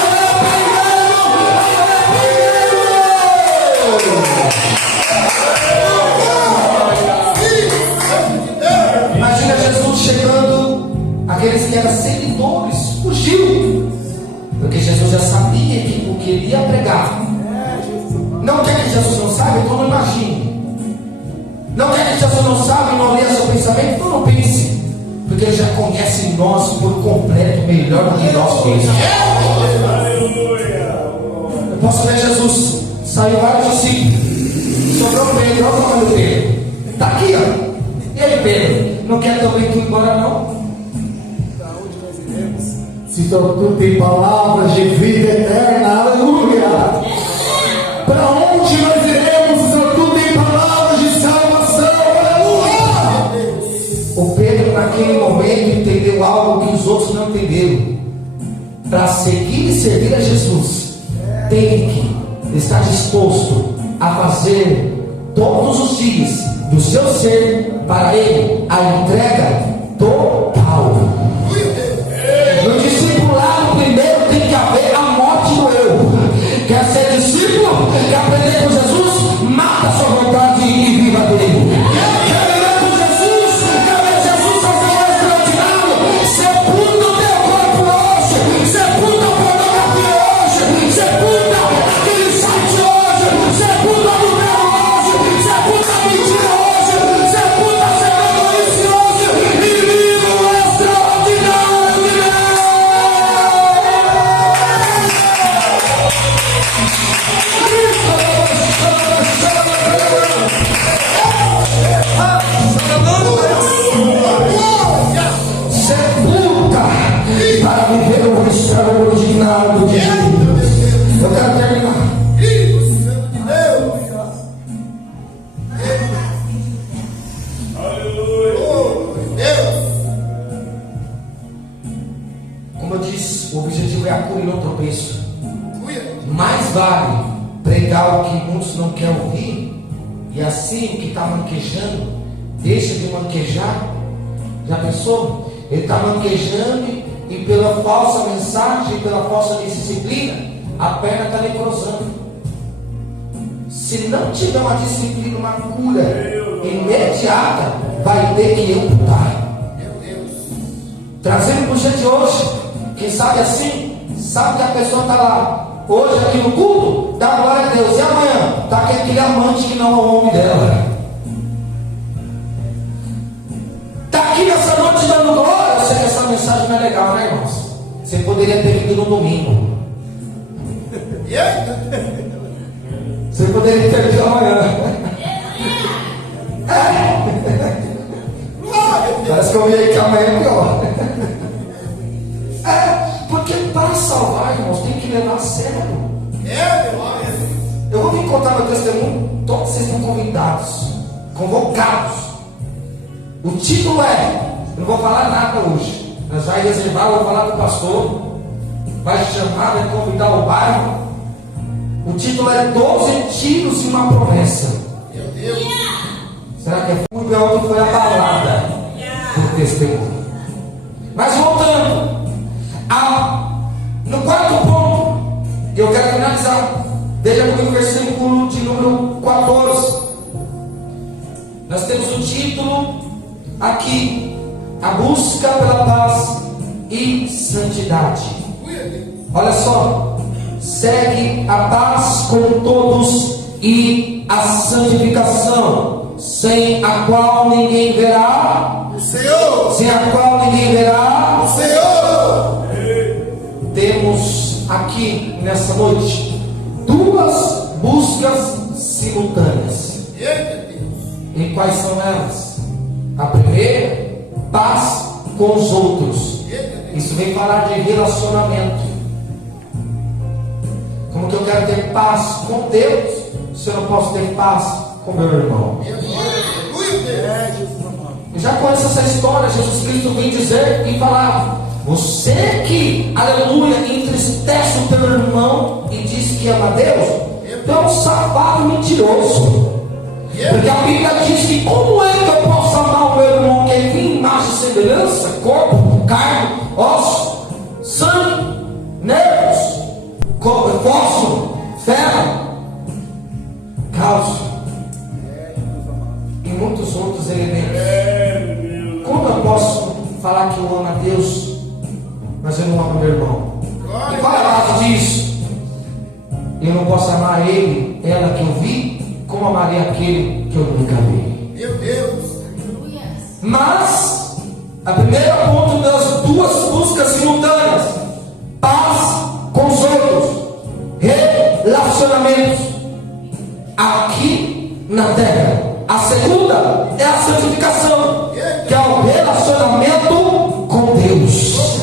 Arrependendo. que ele ia pregar. Não quer que Jesus não saiba? Então não imagine. Não quer que Jesus não saiba e não leia seu pensamento? Então não pense. Porque ele já conhece nós por completo, melhor do que nós mesmos. Eu posso ver Jesus. Saiu vários discípulos. Sobrou Pedro. Olha o nome do Pedro. Está aqui, ó. E aí, Pedro? Não quer também tu ir embora, não? Se tu tem palavras de vida eterna, aleluia. Para onde nós iremos se tu tem palavras de salvação, aleluia. O Pedro naquele momento entendeu algo que os outros não entenderam. Para seguir e servir a Jesus, tem que estar disposto a fazer todos os dias do seu ser para Ele a entrega total. No discipulado primeiro tem que haver a morte do eu. Quer ser discípulo? Quer aprender com Jesus? Mata a sua vontade e viva dele. Quer viver com Jesus? Quer ver Jesus fazer o extraordinário? Sepulta o teu corpo hoje. Sepulta a pornografia hoje. Sepulta aquele site hoje. Sepulta o número hoje. Sepulta a mentira hoje. Sepulta a egoísta hoje. E viva o extraordinário de Deus. Sepulta para viver o extraordinário de Deus. Eu quero terminar. Como eu disse, o objetivo é a cura e não tropeço. Mais vale pregar o que muitos não querem ouvir, e assim o que está manquejando deixa de manquejar. Já pensou? Ele está manquejando e pela falsa mensagem, pela falsa disciplina, a perna está necrosando. Se não tiver uma disciplina, uma cura imediata, vai ter que amputar. Trazendo para o dia de hoje, quem sabe assim, sabe que a pessoa está lá hoje aqui no culto, dá glória a Deus, e amanhã está aquele amante que não é o homem dela. Está aqui nessa noite dando glória. Eu sei que essa mensagem não é legal, né, irmãos? Você poderia ter vindo no domingo. Você poderia ter vindo amanhã. Parece que eu vi aí que amanhã é pior. Porque para salvar, irmãos, tem que levar a sério. Eu vou vir contar meu testemunho. Todos vocês estão convidados, convocados. O título eu não vou falar nada hoje. Nós vamos reservar, vou falar com o pastor. Vai chamar, vai convidar o bairro. O título é 12 tiros e uma promessa. Meu Deus. Será que é muito alto? Foi abalada por testemunho. Mas voltando no quarto ponto, eu quero finalizar. Veja comigo o versículo de número 14. Nós temos o título aqui: a busca pela paz e santidade. Olha só: segue a paz com todos e a santificação, sem a qual ninguém verá O Senhor. sem a qual ninguém verá O Senhor. Temos aqui nessa noite duas buscas simultâneas. E quais são elas? A primeira, paz com os outros. Isso vem falar de relacionamento. Como que eu quero ter paz com Deus se eu não posso ter paz com meu irmão? Eu já conheço essa história. Jesus Cristo vem dizer e falar: você que, aleluia, entristece o teu irmão e diz que ama Deus, tu é um safado mentiroso. Porque a Bíblia diz que como é que eu posso amar o meu irmão que é em imagem e semelhança, corpo, carne, osso, sangue, nervos, fósforo, ferro, cálcio e muitos outros elementos? Como eu posso falar que eu amo a Deus, mas eu não amo meu irmão? E qual é a base disso? eu não posso amar ele, ela que eu vi, como amarei aquele que eu nunca vi. Meu Deus. Mas a primeira ponto das duas buscas simultâneas: paz com os outros, relacionamentos aqui na terra. A segunda é a santificação, que é o relacionamento com Deus.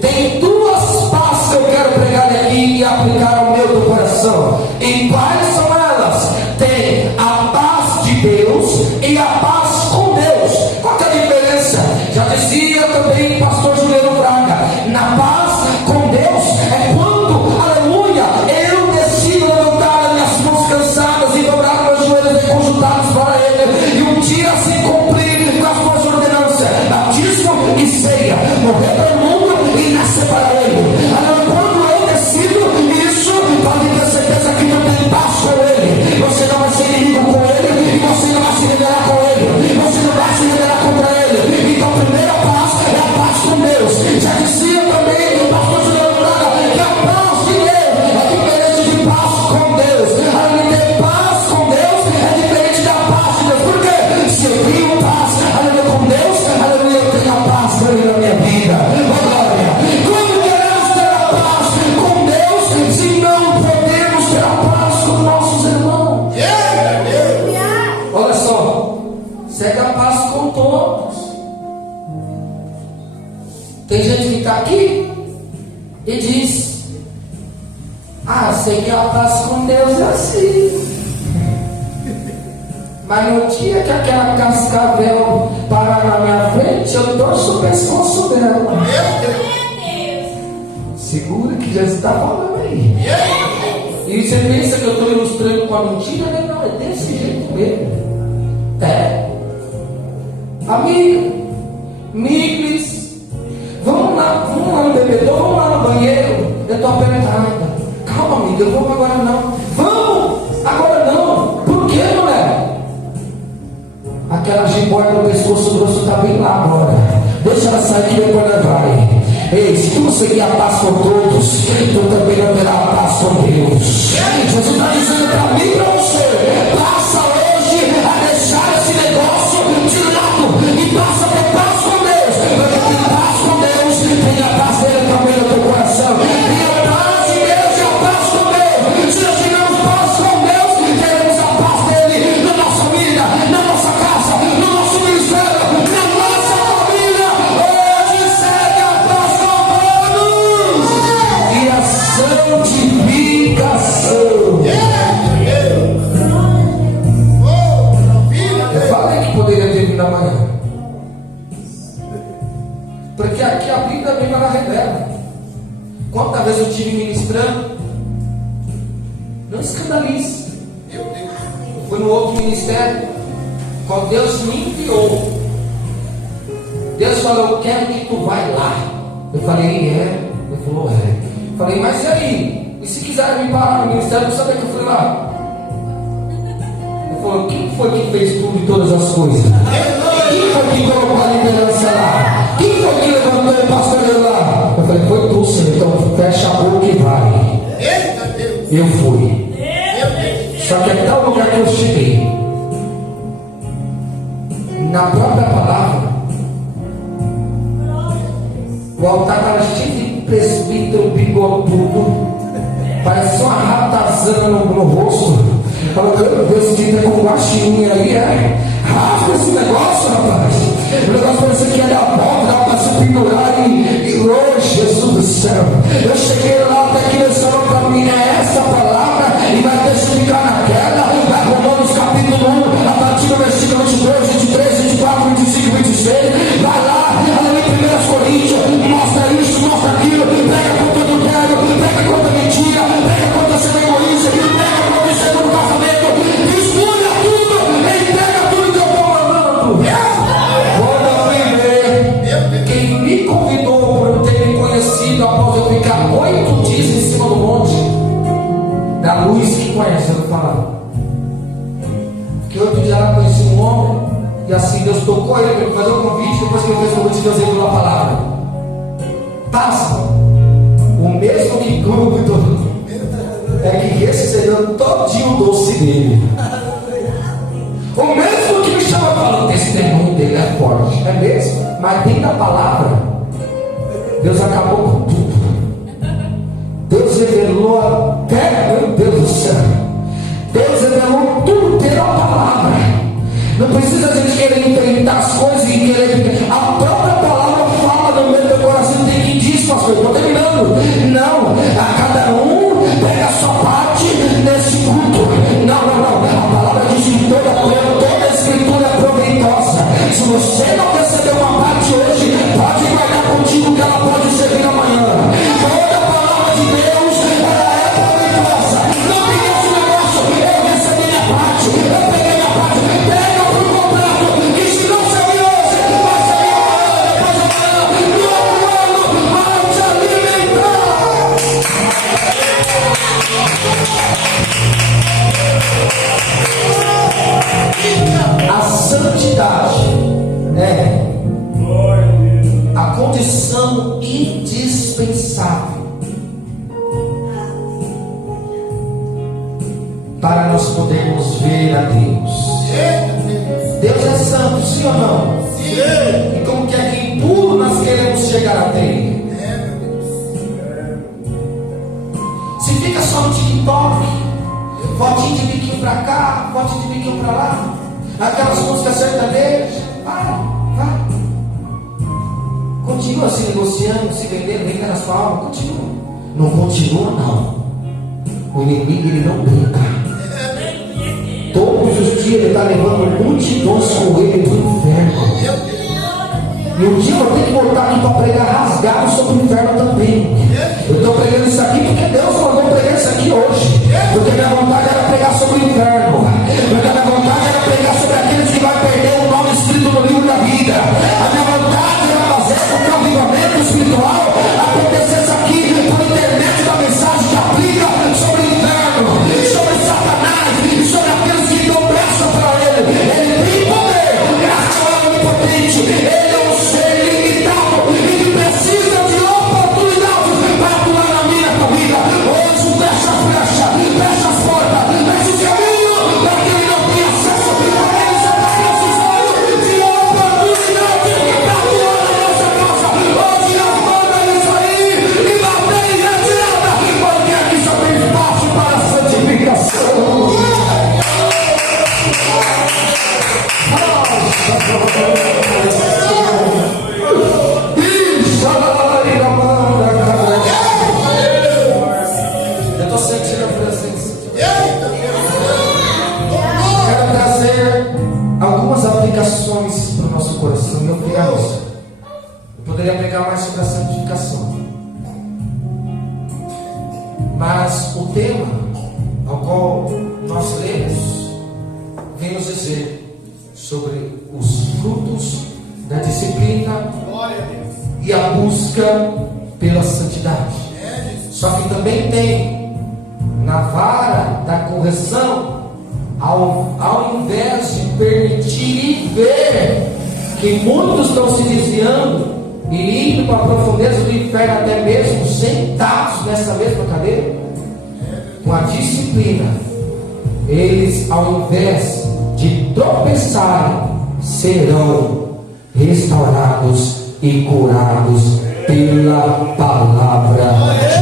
Tem duas paz que eu quero pregar aqui e aplicar ao meu do coração. E quais são elas? Tem a paz de Deus e a paz com Deus. Qual é a diferença? Já dizia também o pastor Juliano Braga: na paz com Deus é quando, aleluia, eu decido levantar as minhas mãos cansadas e dobrar meus joelhos conjuntados para Ele, e um dia se cumprir com as suas ordenanças, batismo e ceia, morrer para o mundo e nascer para Ele. Quando eu decido isso, pode ter certeza que não tem paz com Ele. Você não vai ser inimigo com Ele, e você não vai se rebelar com Ele, você não vai se rebelar contra Ele. Então a primeira paz é a paz com Deus. Já dizia também o pastor Juliano Braga que a paz de Deus é diferente de paz com Deus. Além de ter paz com Deus é diferente da paz de Deus. Por quê? Se eu tenho paz, aleluia, com Deus, aleluia, eu tenho a paz dele na minha vida. Glória. Como queremos ter a paz com Deus se não podemos ter a paz com nossos irmãos? Olha só, segue a paz com todos. Tem gente que está aqui e diz: ah, sei que a paz com Deus é assim. Mas no dia que aquela cascavel parar na minha frente, eu torço o pescoço dela. Segura que Jesus está falando aí. E você pensa que eu estou ilustrando com a mentira? Não, é desse jeito mesmo. É. Amiga, Miglis, vamos lá no bebedouro, vamos lá no banheiro. Eu estou apertada. Calma, amiga, eu vou agora não. Vamos, agora não. Por que, mulher? Aquela jiboia no pescoço grosso está bem lá agora. Deixa ela sair que depois ela vai. Ei, se tu seguir a paz com todos, tu também não terá a paz com Deus. Jesus está dizendo para mim e para você: passa hoje a deixar esse negócio de lado e passa a ter paz com Deus. Porque tem paz com Deus, tem a paz dele também no teu coração. Tem a paz de Deus e a paz com Deus. Se nós tivermos paz com Deus, teremos a paz dele na nossa família, na nossa casa, no nosso ministério, na nossa família. Hoje segue a paz com todos e a santificação. Eu falei que poderia ter vindo amanhã, porque aqui a Bíblia mesmo ela revela. Quantas vezes eu estive ministrando? Não escandalize. Eu fui no outro ministério, quando Deus me enviou, Deus falou: eu quero que tu vai lá. Eu falei: é. Ele falou: é. Eu falei: mas e aí? E se quiserem me parar no ministério, não sabia que eu fui lá? Ele falou: quem foi que fez tudo e todas as coisas? Quem foi que colocou a liderança lá? Quem foi que levantou o pastor lá? Eu falei: foi tu, Senhor. Então fecha a boca e vai. Eu fui. Só que até o lugar que eu cheguei, na própria palavra, o altar estava cheio de presbítero bigodudo, parece uma ratazana no rosto. Falou: meu Deus, que tá com guaxininha aí, é? Rasga esse negócio, rapaz. O negócio parecia que era a porta, dava para se pendurar e hoje, Jesus do céu. Eu cheguei lá, até que ele falou para mim: é essa palavra, e vai testificar naquela. Vai Romanos capítulo 1, a partir do versículo 22, 23, 24, 25, 26. Vai lá, aleluia, 1 Coríntios, mostra isso, mostra aquilo. Prega contra o adultério, prega contra a mentira, prega contra ser egoísta, prega contra o segundo casamento. Escolha tudo, entrega tudo que eu estou mandando. Quando eu fui ver, quem me convidou por ter me conhecido após eu ficar 8 dias em cima do monte, da luz que conhece, eu falo. Que 8 dias ela conheci um homem, e assim Deus tocou ele para fazer o convite. Depois que eu fiz o convite, Deus deu a palavra. Passa, o mesmo que convidou. é que recebeu todinho o doce dele. O mesmo que me chama para o testemunho dele é forte, é mesmo? Mas dentro da palavra, Deus acabou com tudo. Deus revelou até, meu Deus do céu, Deus revelou tudo pela palavra. Não precisa a gente querer enfrentar as coisas e querer. A própria palavra fala no meio do coração. Tem que dizer, pastor, estou terminando. Não, a cada um pega a sua parte nesse culto. Não. A palavra diz que toda a escritura é proveitosa. Se você não recebeu uma parte hoje, pode guardar contigo que ela pode servir amanhã. Toda a palavra de Deus, ela é proveitosa. Não tem esse negócio. Eu recebi minha parte. Eu peguei minha parte. Pega por completo. Que se não sair hoje, vai sair amanhã, depois de amanhã. No outro ano, vai te alimentar. A santidade é a condição indispensável para nós podermos ver a Deus. Deus é santo, sim ou não? Sim. E como que é que impuro nós queremos chegar até Ele? Se fica só no TikTok, fotinho de biquinho pra cá, fotinho de biquinho pra lá, aquelas músicas sertanejas, vai. Continua se negociando, se vendendo, brinca nas palmas, continua. Não continua, não. O inimigo, ele não brinca. Todos os dias ele está levando multidões com ele do inferno. E um dia eu vou ter que voltar aqui para pregar rasgado sobre o inferno também. Eu estou pregando isso aqui porque Deus mandou pregar isso aqui hoje. Porque minha vontade era pregar sobre o inferno. Porque a minha vontade era pregar sobre aqueles que vai perder o nome escrito no livro da vida. A minha vontade era fazer com que o avivamento espiritual acontecesse aqui por internet da mensagem que aplica sobre o inferno, sobre Satanás e sobre aqueles que dão braço para ele. Ele tem poder, graças ao onipotente. Ele é um ser limitado. Ele precisa de oportunidades para atuar na minha vida. Hoje fecha a brecha, fecha as portas, fecha os caminhos para que ele não tenha acesso. Porque ele já está precisando de oportunidade para atuar na nossa casa. Hoje manda isso aí e bater em retirada, porque aqui só tem espaço para a santificação. Eu estou sentindo a presença. Quero trazer algumas aplicações para o nosso coração. Eu poderia pegar mais sobre a santificação, mas o tema ao qual nós lemos vem nos dizer sobre os frutos da disciplina e a busca pela santidade. Só que também tem na vara da correção, ao invés de permitir e ver que muitos estão se desviando e indo para a profundeza do inferno, até mesmo sentados nessa mesma cadeira, com a disciplina, eles, ao invés de tropeçarem, serão restaurados e curados pela palavra de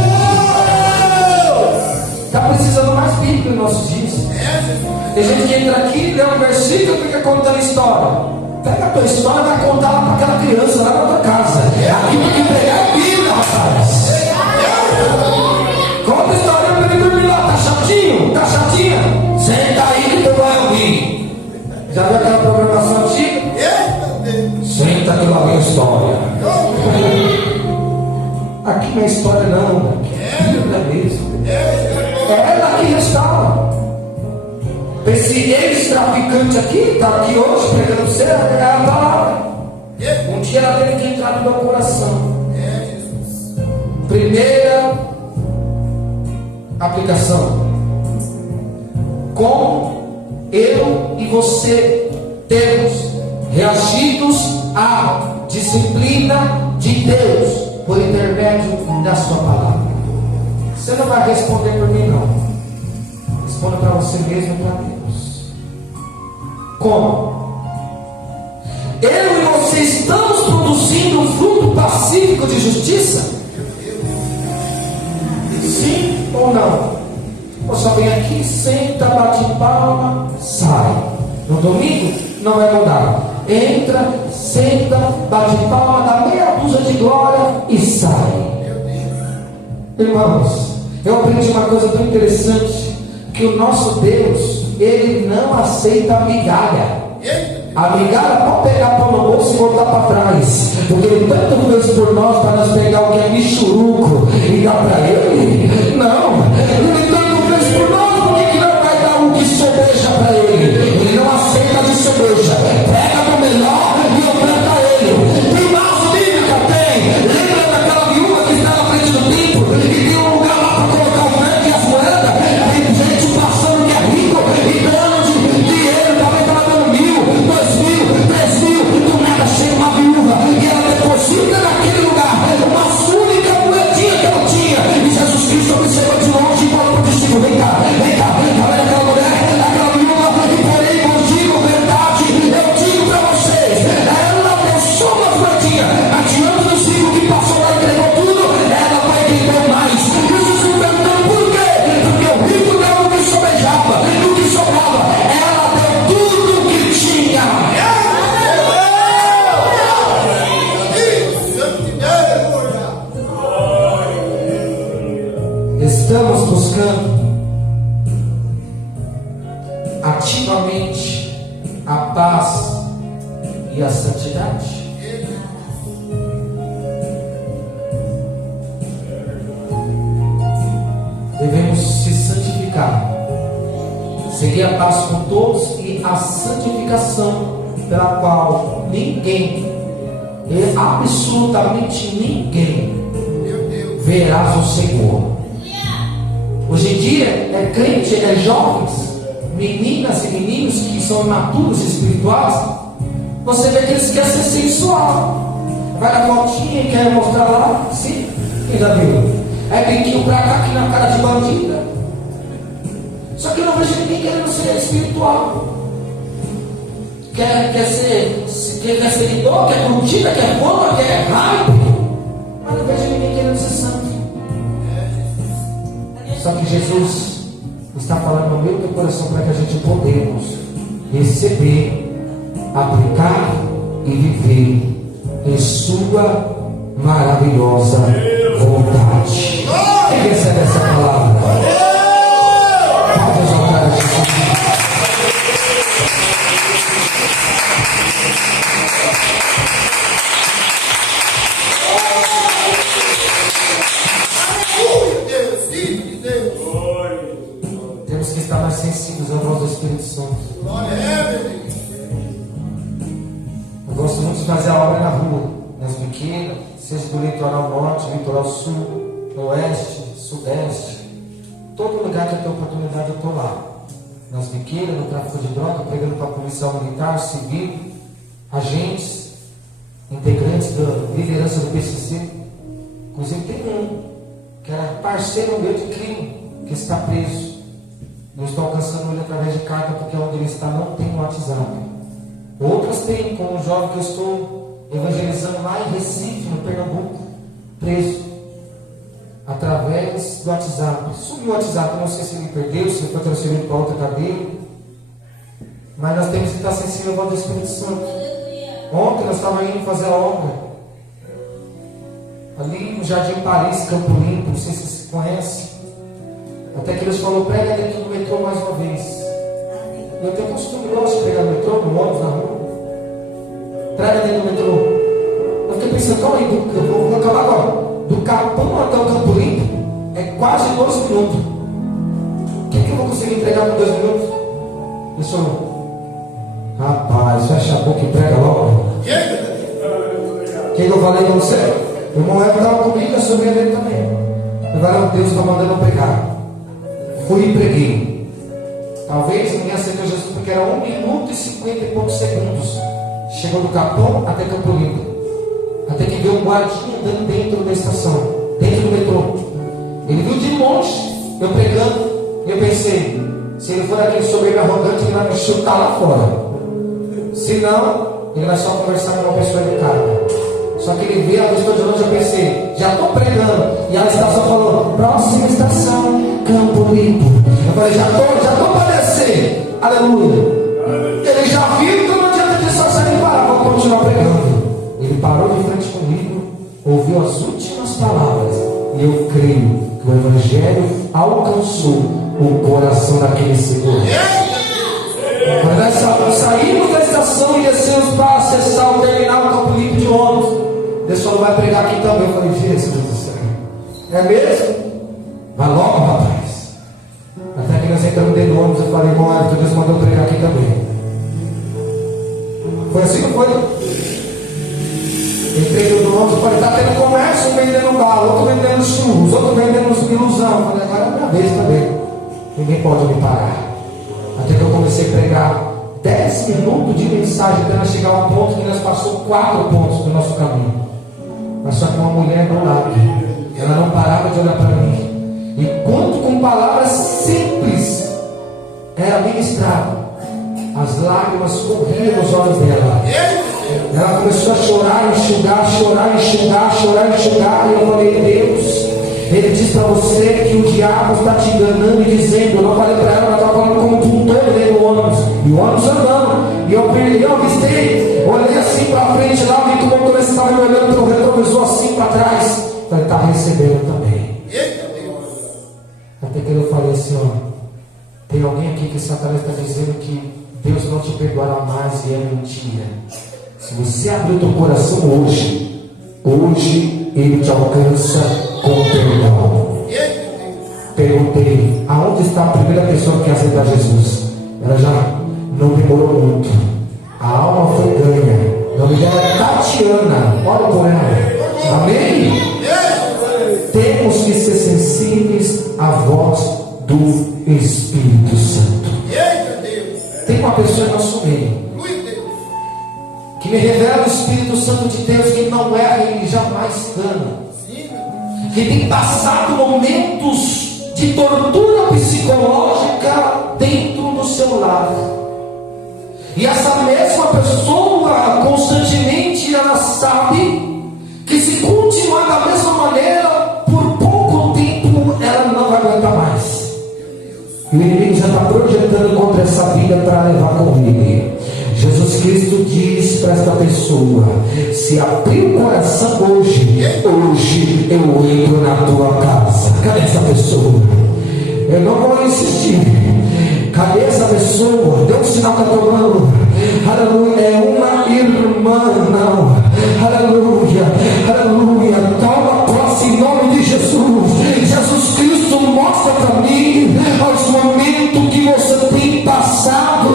Deus. Está precisando mais Bíblia nos nossos dias. Tem gente que entra aqui, lê um versículo e fica contando história. Pega a tua história e vai contar lá para aquela criança, lá na tua casa. Aqui tem que pregar a Bíblia, rapaz. Conta a história para ele dormir lá. Tá chatinho? Tá chatinha? Senta aí que tu vai ouvir. Já viu aquela programação antiga? Senta que lá vem a história. Aqui não é história não. Aqui é Bíblia mesmo. É ela que restaura. Esse ex-traficante aqui, está aqui hoje pregando você, é a palavra. Um dia ela teve que entrar no meu coração. Primeira aplicação: como eu e você temos reagidos à disciplina de Deus por intermédio da sua palavra. Você não vai responder por mim não. Responda para você mesmo e para Deus. Como? Eu e você estamos produzindo um fruto pacífico de justiça? Sim ou não? Ou só vem aqui, senta, bate palma, sai. No domingo não vai mudar. Entra, senta, bate palma, dá meia dúzia de glória e sai. Irmãos, eu aprendi uma coisa tão interessante, que o nosso Deus, Ele não aceita a migalha. A migalha pode pegar pão no bolso e voltar para trás, porque Ele tanto fez por nós para nós pegar o que é michuruco e dar para Ele. Não, Ele tanto fez por nós, por que não vai dar o que sobeja para Ele? Ele não aceita de sobeja. Pega do melhor e oferta a Ele. Tem mais bíblica? Tem. Lembra daquela viúva que está na frente do templo e tem um lugar lá para colocar o frango e as moedas? Tem gente passando que é rico e dando dinheiro, talvez estava dando 1.000, 2.000, 3.000, do nada chega uma viúva e ela deposita naquele lugar uma única moedinha que ela tinha. E Jesus Cristo observou de longe e falou para o discípulo: vem cá, tá vendo aquela mulher, aquela viúva? E porém vos digo verdade, eu digo para vocês, ela deu só uma moedinha, adiante do ciclo que passou lá e entregou tudo, ela vai entender mais. Jesus se perguntou por quê? Porque o rico deu o que sobejava, o que sobrava, ela deu tudo o que tinha. Estamos buscando ativamente a paz e a santidade. Devemos se santificar, seguir a paz com todos e a santificação pela qual ninguém, absolutamente ninguém, verás o Senhor. Hoje em dia é crente, é jovens, meninas e meninos que são imaturos espirituais. Você vê que eles querem ser sensual. Vai na fotinha e quer mostrar lá. Sim, quem já viu? É biquinho pra cá, aqui na cara de bandida. Só que eu não vejo ninguém querendo ser espiritual. Quer ser seguidor, quer curtida, quer fama, quer hype. Mas não vejo ninguém querendo ser santo. Só que Jesus está falando no meu teu coração para que a gente podemos receber, aplicar e viver em sua maravilhosa vontade. Quem recebe essa palavra? Pode exaltar a Jesus. Temos que estar mais sensíveis à voz do Espírito Santo. Eu gosto muito de fazer a obra na rua, nas biqueiras, seja do litoral norte, litoral sul, oeste, sudeste. Todo lugar que eu tenho oportunidade eu estou lá. Nas biqueiras, no tráfico de droga, pregando para policial militar, civil, agentes, integrantes da liderança do PCC. Inclusive tem um que era parceiro meu de crime, que está preso. Eu estou alcançando ele através de carta, porque onde ele está não tem WhatsApp. Outras tem, como um jovem que eu estou evangelizando lá em Recife, no Pernambuco, preso, através do WhatsApp. Subiu o WhatsApp, não sei se ele perdeu, se ele foi transferido para outra cadeia, mas nós temos que estar sensíveis ao voz do Espírito Santo. Ontem nós estávamos indo fazer a obra ali no Jardim Paris, Campo Limpo, não sei se vocês conhecem. Até que Deus falou: prega dentro do metrô mais uma vez. Eu tenho costume, gosto de pregar no metrô, no ônibus, na rua. Prega dentro do metrô. Eu fiquei pensando: calma aí, eu vou acabar agora. Do Capão até o Campo Limpo é quase 2 minutos. O que eu vou conseguir entregar por 2 minutos? Eu sou, rapaz, fecha a boca e prega logo. O que eu falei para você? O irmão Evo estava comigo, eu sou dele também. Agora Deus está mandando eu pregar. Fui e preguei. Talvez ninguém aceitou Jesus porque era 1 minuto e 50 e poucos segundos. Chegou do Capão até Campo Limpo. Até que veio um guardinha andando dentro da estação, dentro do metrô. Ele viu de longe eu pregando. E eu pensei: Se ele for aquele soberbo arrogante, ele vai me chutar lá fora. Se não, ele vai só conversar com uma pessoa educada. Só que ele vê a pessoa de longe, eu pensei, já estou pregando. E a estação falou, próxima estação, Campo Limpo. Eu falei, já estou para descer. Aleluia. Ele já viu que não adianta de só sair e parar, vou continuar pregando. Ele parou de frente comigo, ouviu as últimas palavras. E eu creio que o Evangelho alcançou o coração daquele Senhor. Quando nós saímos da estação e descemos para acessar o terminal do Campo Limpo de ônibus, Deus falou, vai pregar aqui também. Eu falei, Jesus do céu, é mesmo? Vai logo, rapaz. Até que nós entramos dentro do ônibus, eu falei, irmão, Deus mandou pregar aqui também. Foi assim que foi? Entrei dentro do ônibus, falei, está tendo comércio, um vendendo bala, outro vendendo churros, outro vendendo ilusão. Eu falei, agora é a minha vez também. Ninguém pode me parar. Até que eu comecei a pregar 10 minutos de mensagem até nós chegar a um ponto que nós passamos 4 pontos do nosso caminho. Mas só que uma mulher do lado, ela não parava de olhar para mim. E quanto com palavras simples era ministrado, as lágrimas corriam nos olhos dela. Ela começou a chorar, enxugar, chorar, enxugar, chorar, enxugar. E eu falei, Deus, Ele diz para você que o diabo está te enganando e dizendo. Eu não falei para ela, ela estava falando como um todo dentro do ônibus. E o ônibus andando. E eu avistei, olhei assim para frente lá, vi que o motorista estava me olhando pelo retrovisor assim para trás. Falei, está recebendo também. Até que eu falei assim, ó, tem alguém aqui que Satanás está dizendo que Deus não te perdoará mais e é mentira. Se você abrir o teu coração hoje Ele te alcança com perdão. Perguntei, aonde está a primeira pessoa que aceitou Jesus? Ela já não demorou muito. A alma foi ganha. O nome dela é Tatiana. Olha por ela. Amém? Temos que ser sensíveis à voz do Espírito Santo. Tem uma pessoa em nosso meio que me revela o Espírito Santo de Deus, que não erra e jamais engana, que tem passado momentos de tortura psicológica dentro do seu lar. E essa mesma pessoa constantemente ela sabe que se continuar da mesma maneira por pouco tempo ela não vai aguentar mais. E o inimigo já está projetando contra essa vida para levar com ele. Jesus Cristo diz para esta pessoa: se abrir o coração hoje eu entro na tua casa. Cadê essa pessoa? Eu não vou insistir. Cadê essa pessoa? Dê um sinal com a tua mão. Aleluia. É uma irmã, não. Aleluia. Aleluia. Toma posse em nome de Jesus. Jesus Cristo mostra para mim os momentos que você tem passado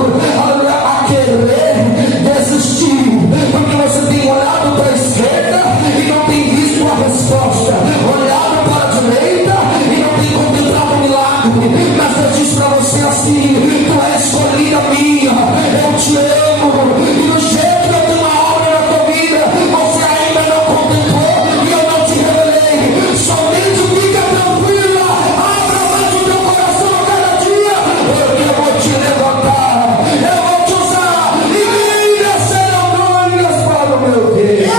a querer desistir, porque você tem olhado para a esquerda e não tem visto a resposta, olhado para a direita e não tem contemplado o milagre. Mas eu disse para você assim: tu és escolhida minha, eu te amo, e do jeito que eu tenho uma obra na tua vida, você ainda não contemplou e eu não te revelei. Somente fica tranquila, abra mais o teu coração a cada dia, porque eu vou te levantar, eu vou te usar, e lindas serão glórias para o meu Deus.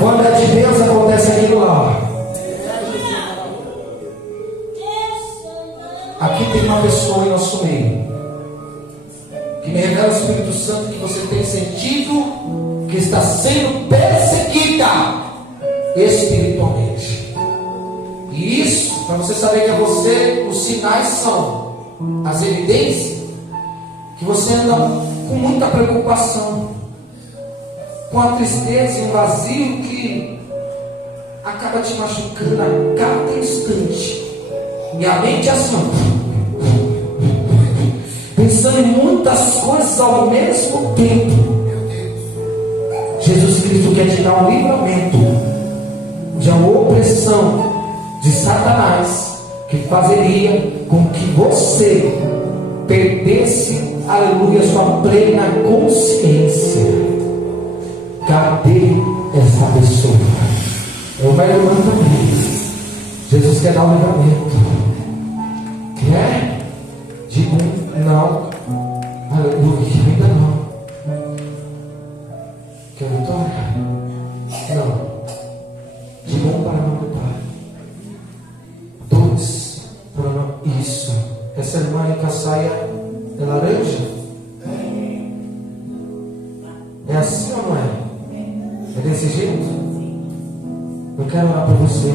Quando é de Deus acontece aquilo lá. Aqui tem uma pessoa em nosso meio que me revela o Espírito Santo que você tem sentido que está sendo perseguida espiritualmente. E isso, para você saber que é você, os sinais são as evidências que você anda com muita preocupação, com a tristeza e um vazio que acaba te machucando a cada instante. E a mente é assim, pensando em muitas coisas ao mesmo tempo. Jesus Cristo quer te dar um livramento de uma opressão de Satanás que fazeria com que você perdesse, aleluia, sua plena consciência. Cadê essa pessoa? Eu me levanto aqui. Jesus quer dar um livramento. Quer? Digo não. Aleluia, ainda não. Quer vitória? Não. Digo para o nome do Pai. 2 para o nome. Isso. Essa irmã com a saia é laranja? É assim ou não é? É desse jeito? Eu quero orar por você.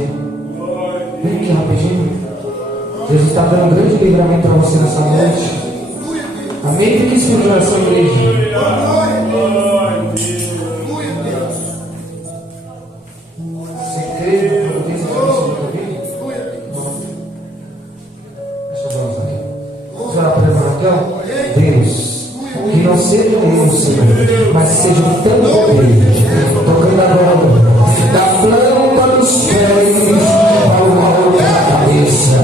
Vem aqui rapidinho. Jesus está dando um grande livramento para você nessa noite. Amém? Fique em oração, igreja. Você crê no poder de Deus sobre a sua vida? Deixa eu ver aqui. Vamos orar para o Deus, que não seja eu, Senhor, mas seja o teu poder, tocando agora da planta dos pés ao alto da cabeça.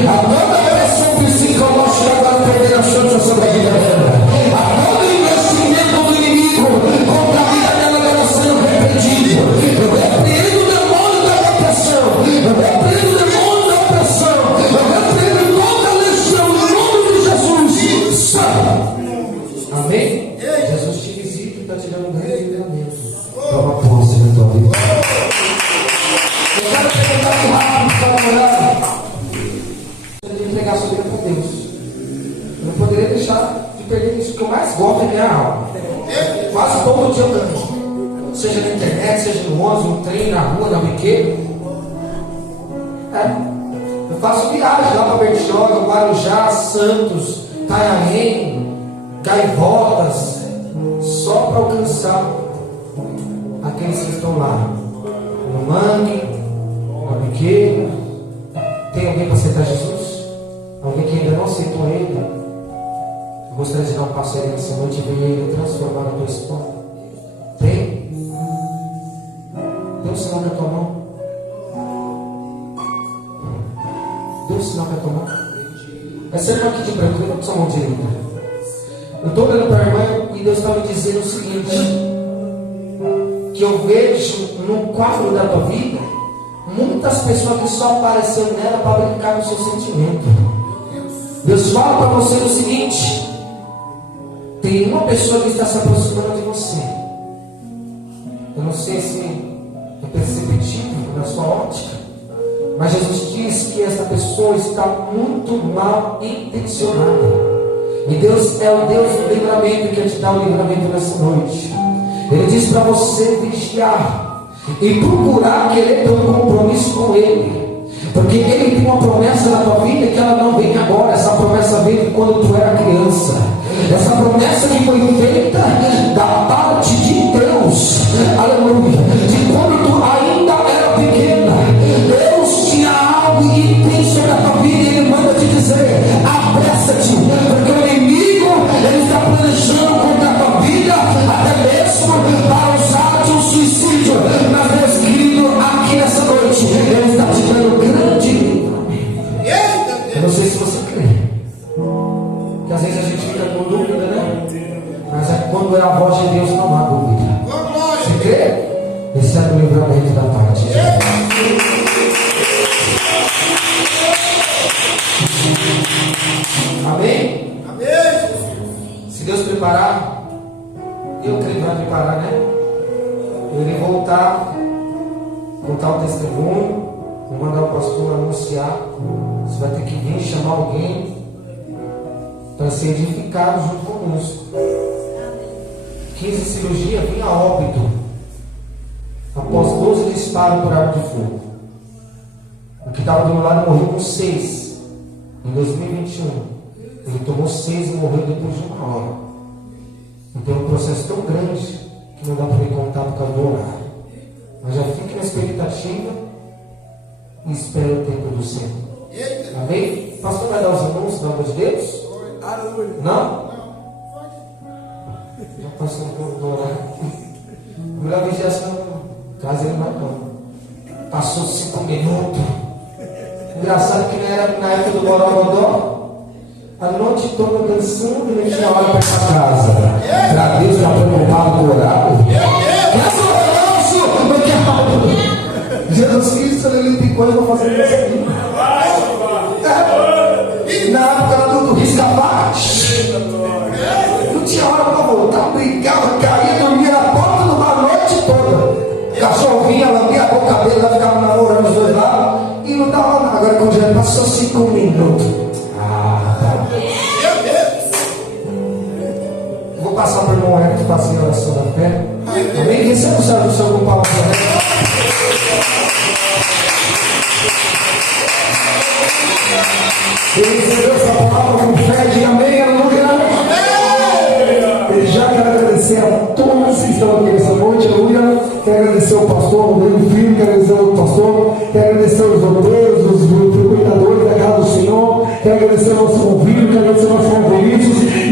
A toda pressão psicológica agora perder a chance sobre a vida dela. A todo investimento do inimigo contra a vida dela agora sendo repreendido. Eu repreendo o demônio da depressão. Eu repreendo o demônio da opressão. Eu repreendo toda a legião no nome de Jesus. Sai. Amém? Jesus te visita e está te dando um grande livramento. Toma posse na tua vida. Eu quero perguntar aqui rápido para a mulher. Eu tenho que entregar sua vida para Deus. Eu não poderia deixar de perder isso que eu mais gosto é minha alma. Quase todo dia eu canto. Seja na internet, seja no ônibus, no trem, na rua, na biqueira. Eu faço viagem lá para Bertioga, Guarujá, Santos, Itanhaém, Gaivotas, só para alcançar aqueles que estão lá no mangue, na biqueira. Tem alguém para aceitar Jesus? Alguém que ainda não aceitou Ele? Eu gostaria de dar um passo aí nessa noite e ver Ele transformar a tua história. Tem? Dê um sinal com a tua mão. Dê um sinal com a tua mão. Essa irmã aqui de branco, levanta com sua mão direita. Eu estou olhando para a irmã e Deus está me dizendo o seguinte: que eu vejo no quadro da tua vida muitas pessoas que só apareceram nela para brincar com o seu sentimento. Deus fala para você o seguinte: tem uma pessoa que está se aproximando de você. Eu não sei se é perceptível na sua ótica, mas Jesus diz que essa pessoa está muito mal intencionada. E Deus é o Deus do livramento que quer te dar o livramento nessa noite. Ele diz para você vigiar e procurar querer ter um compromisso com Ele, porque Ele tem uma promessa na tua vida que ela não vem agora. Essa promessa veio quando tu era criança. Essa promessa que foi feita da parte de Deus, aleluia, de quando tu ainda era pequena. Deus tinha algo e tem sobre a tua vida, e Ele manda te dizer: apressa-te, porque o inimigo ele está planejando contra a tua vida, até mesmo para usar-te um suicídio. Mas Deus querido, aqui nessa noite Ele está te dando grande livramento. Eu não sei se você crê, que às vezes a gente fica com dúvida, né? Mas é quando é a voz de Deus, não há dúvida. Você crê? Esse é o livramento da parte de Deus. Amém? Amém. Se Deus preparar, eu creio que vai preparar, né? Ele voltar, contar o testemunho, vou mandar o pastor anunciar. Você vai ter que vir chamar alguém para ser edificado junto conosco. 15 cirurgia, vinha a óbito após 12 disparos por arma de fogo. O que estava do meu lado morreu com 6 em 2021. Ele tomou 6 e morreu depois de 1 hora. Então é um processo tão grande que não dá para me contar por causa do horário. Mas já fique na expectativa e espere o tempo do Senhor. Amém? O pastor vai dar os irmãos, pelo amor de Deus? Não? Já passou um pouco do horário. Melhor vigiação, caso ele mais não. Passou 5 minutos. Engraçado que não era na época do Borogodó. A noite toda dançando e não tinha hora para ir para casa. Para Deus está preocupado com o horário. Jesus Cristo, Ele tem coisa para fazer nessa vida. não tinha hora para voltar, brigava, caía, dormia na porta do bar a noite toda. O cachorro vinha, lambia a boca dele, ela ficava namorando os dois lados e não dava nada. Agora quando já passou 5 minutos. Vou passar para o irmão Hector fazer a oração da fé. Amém? Receba o servo do Senhor com palavra. Ele recebeu essa palavra com fé, diga amém, aleluia. Ele já quer agradecer a todos que estão aqui nessa noite, aleluia. Quero agradecer ao pastor Rodrigo Filho, quero agradecer ao pastor, quero agradecer aos doutores, os frequentadores da casa do Senhor, quero agradecer ao nosso convívio, quero agradecer aos nossos convites.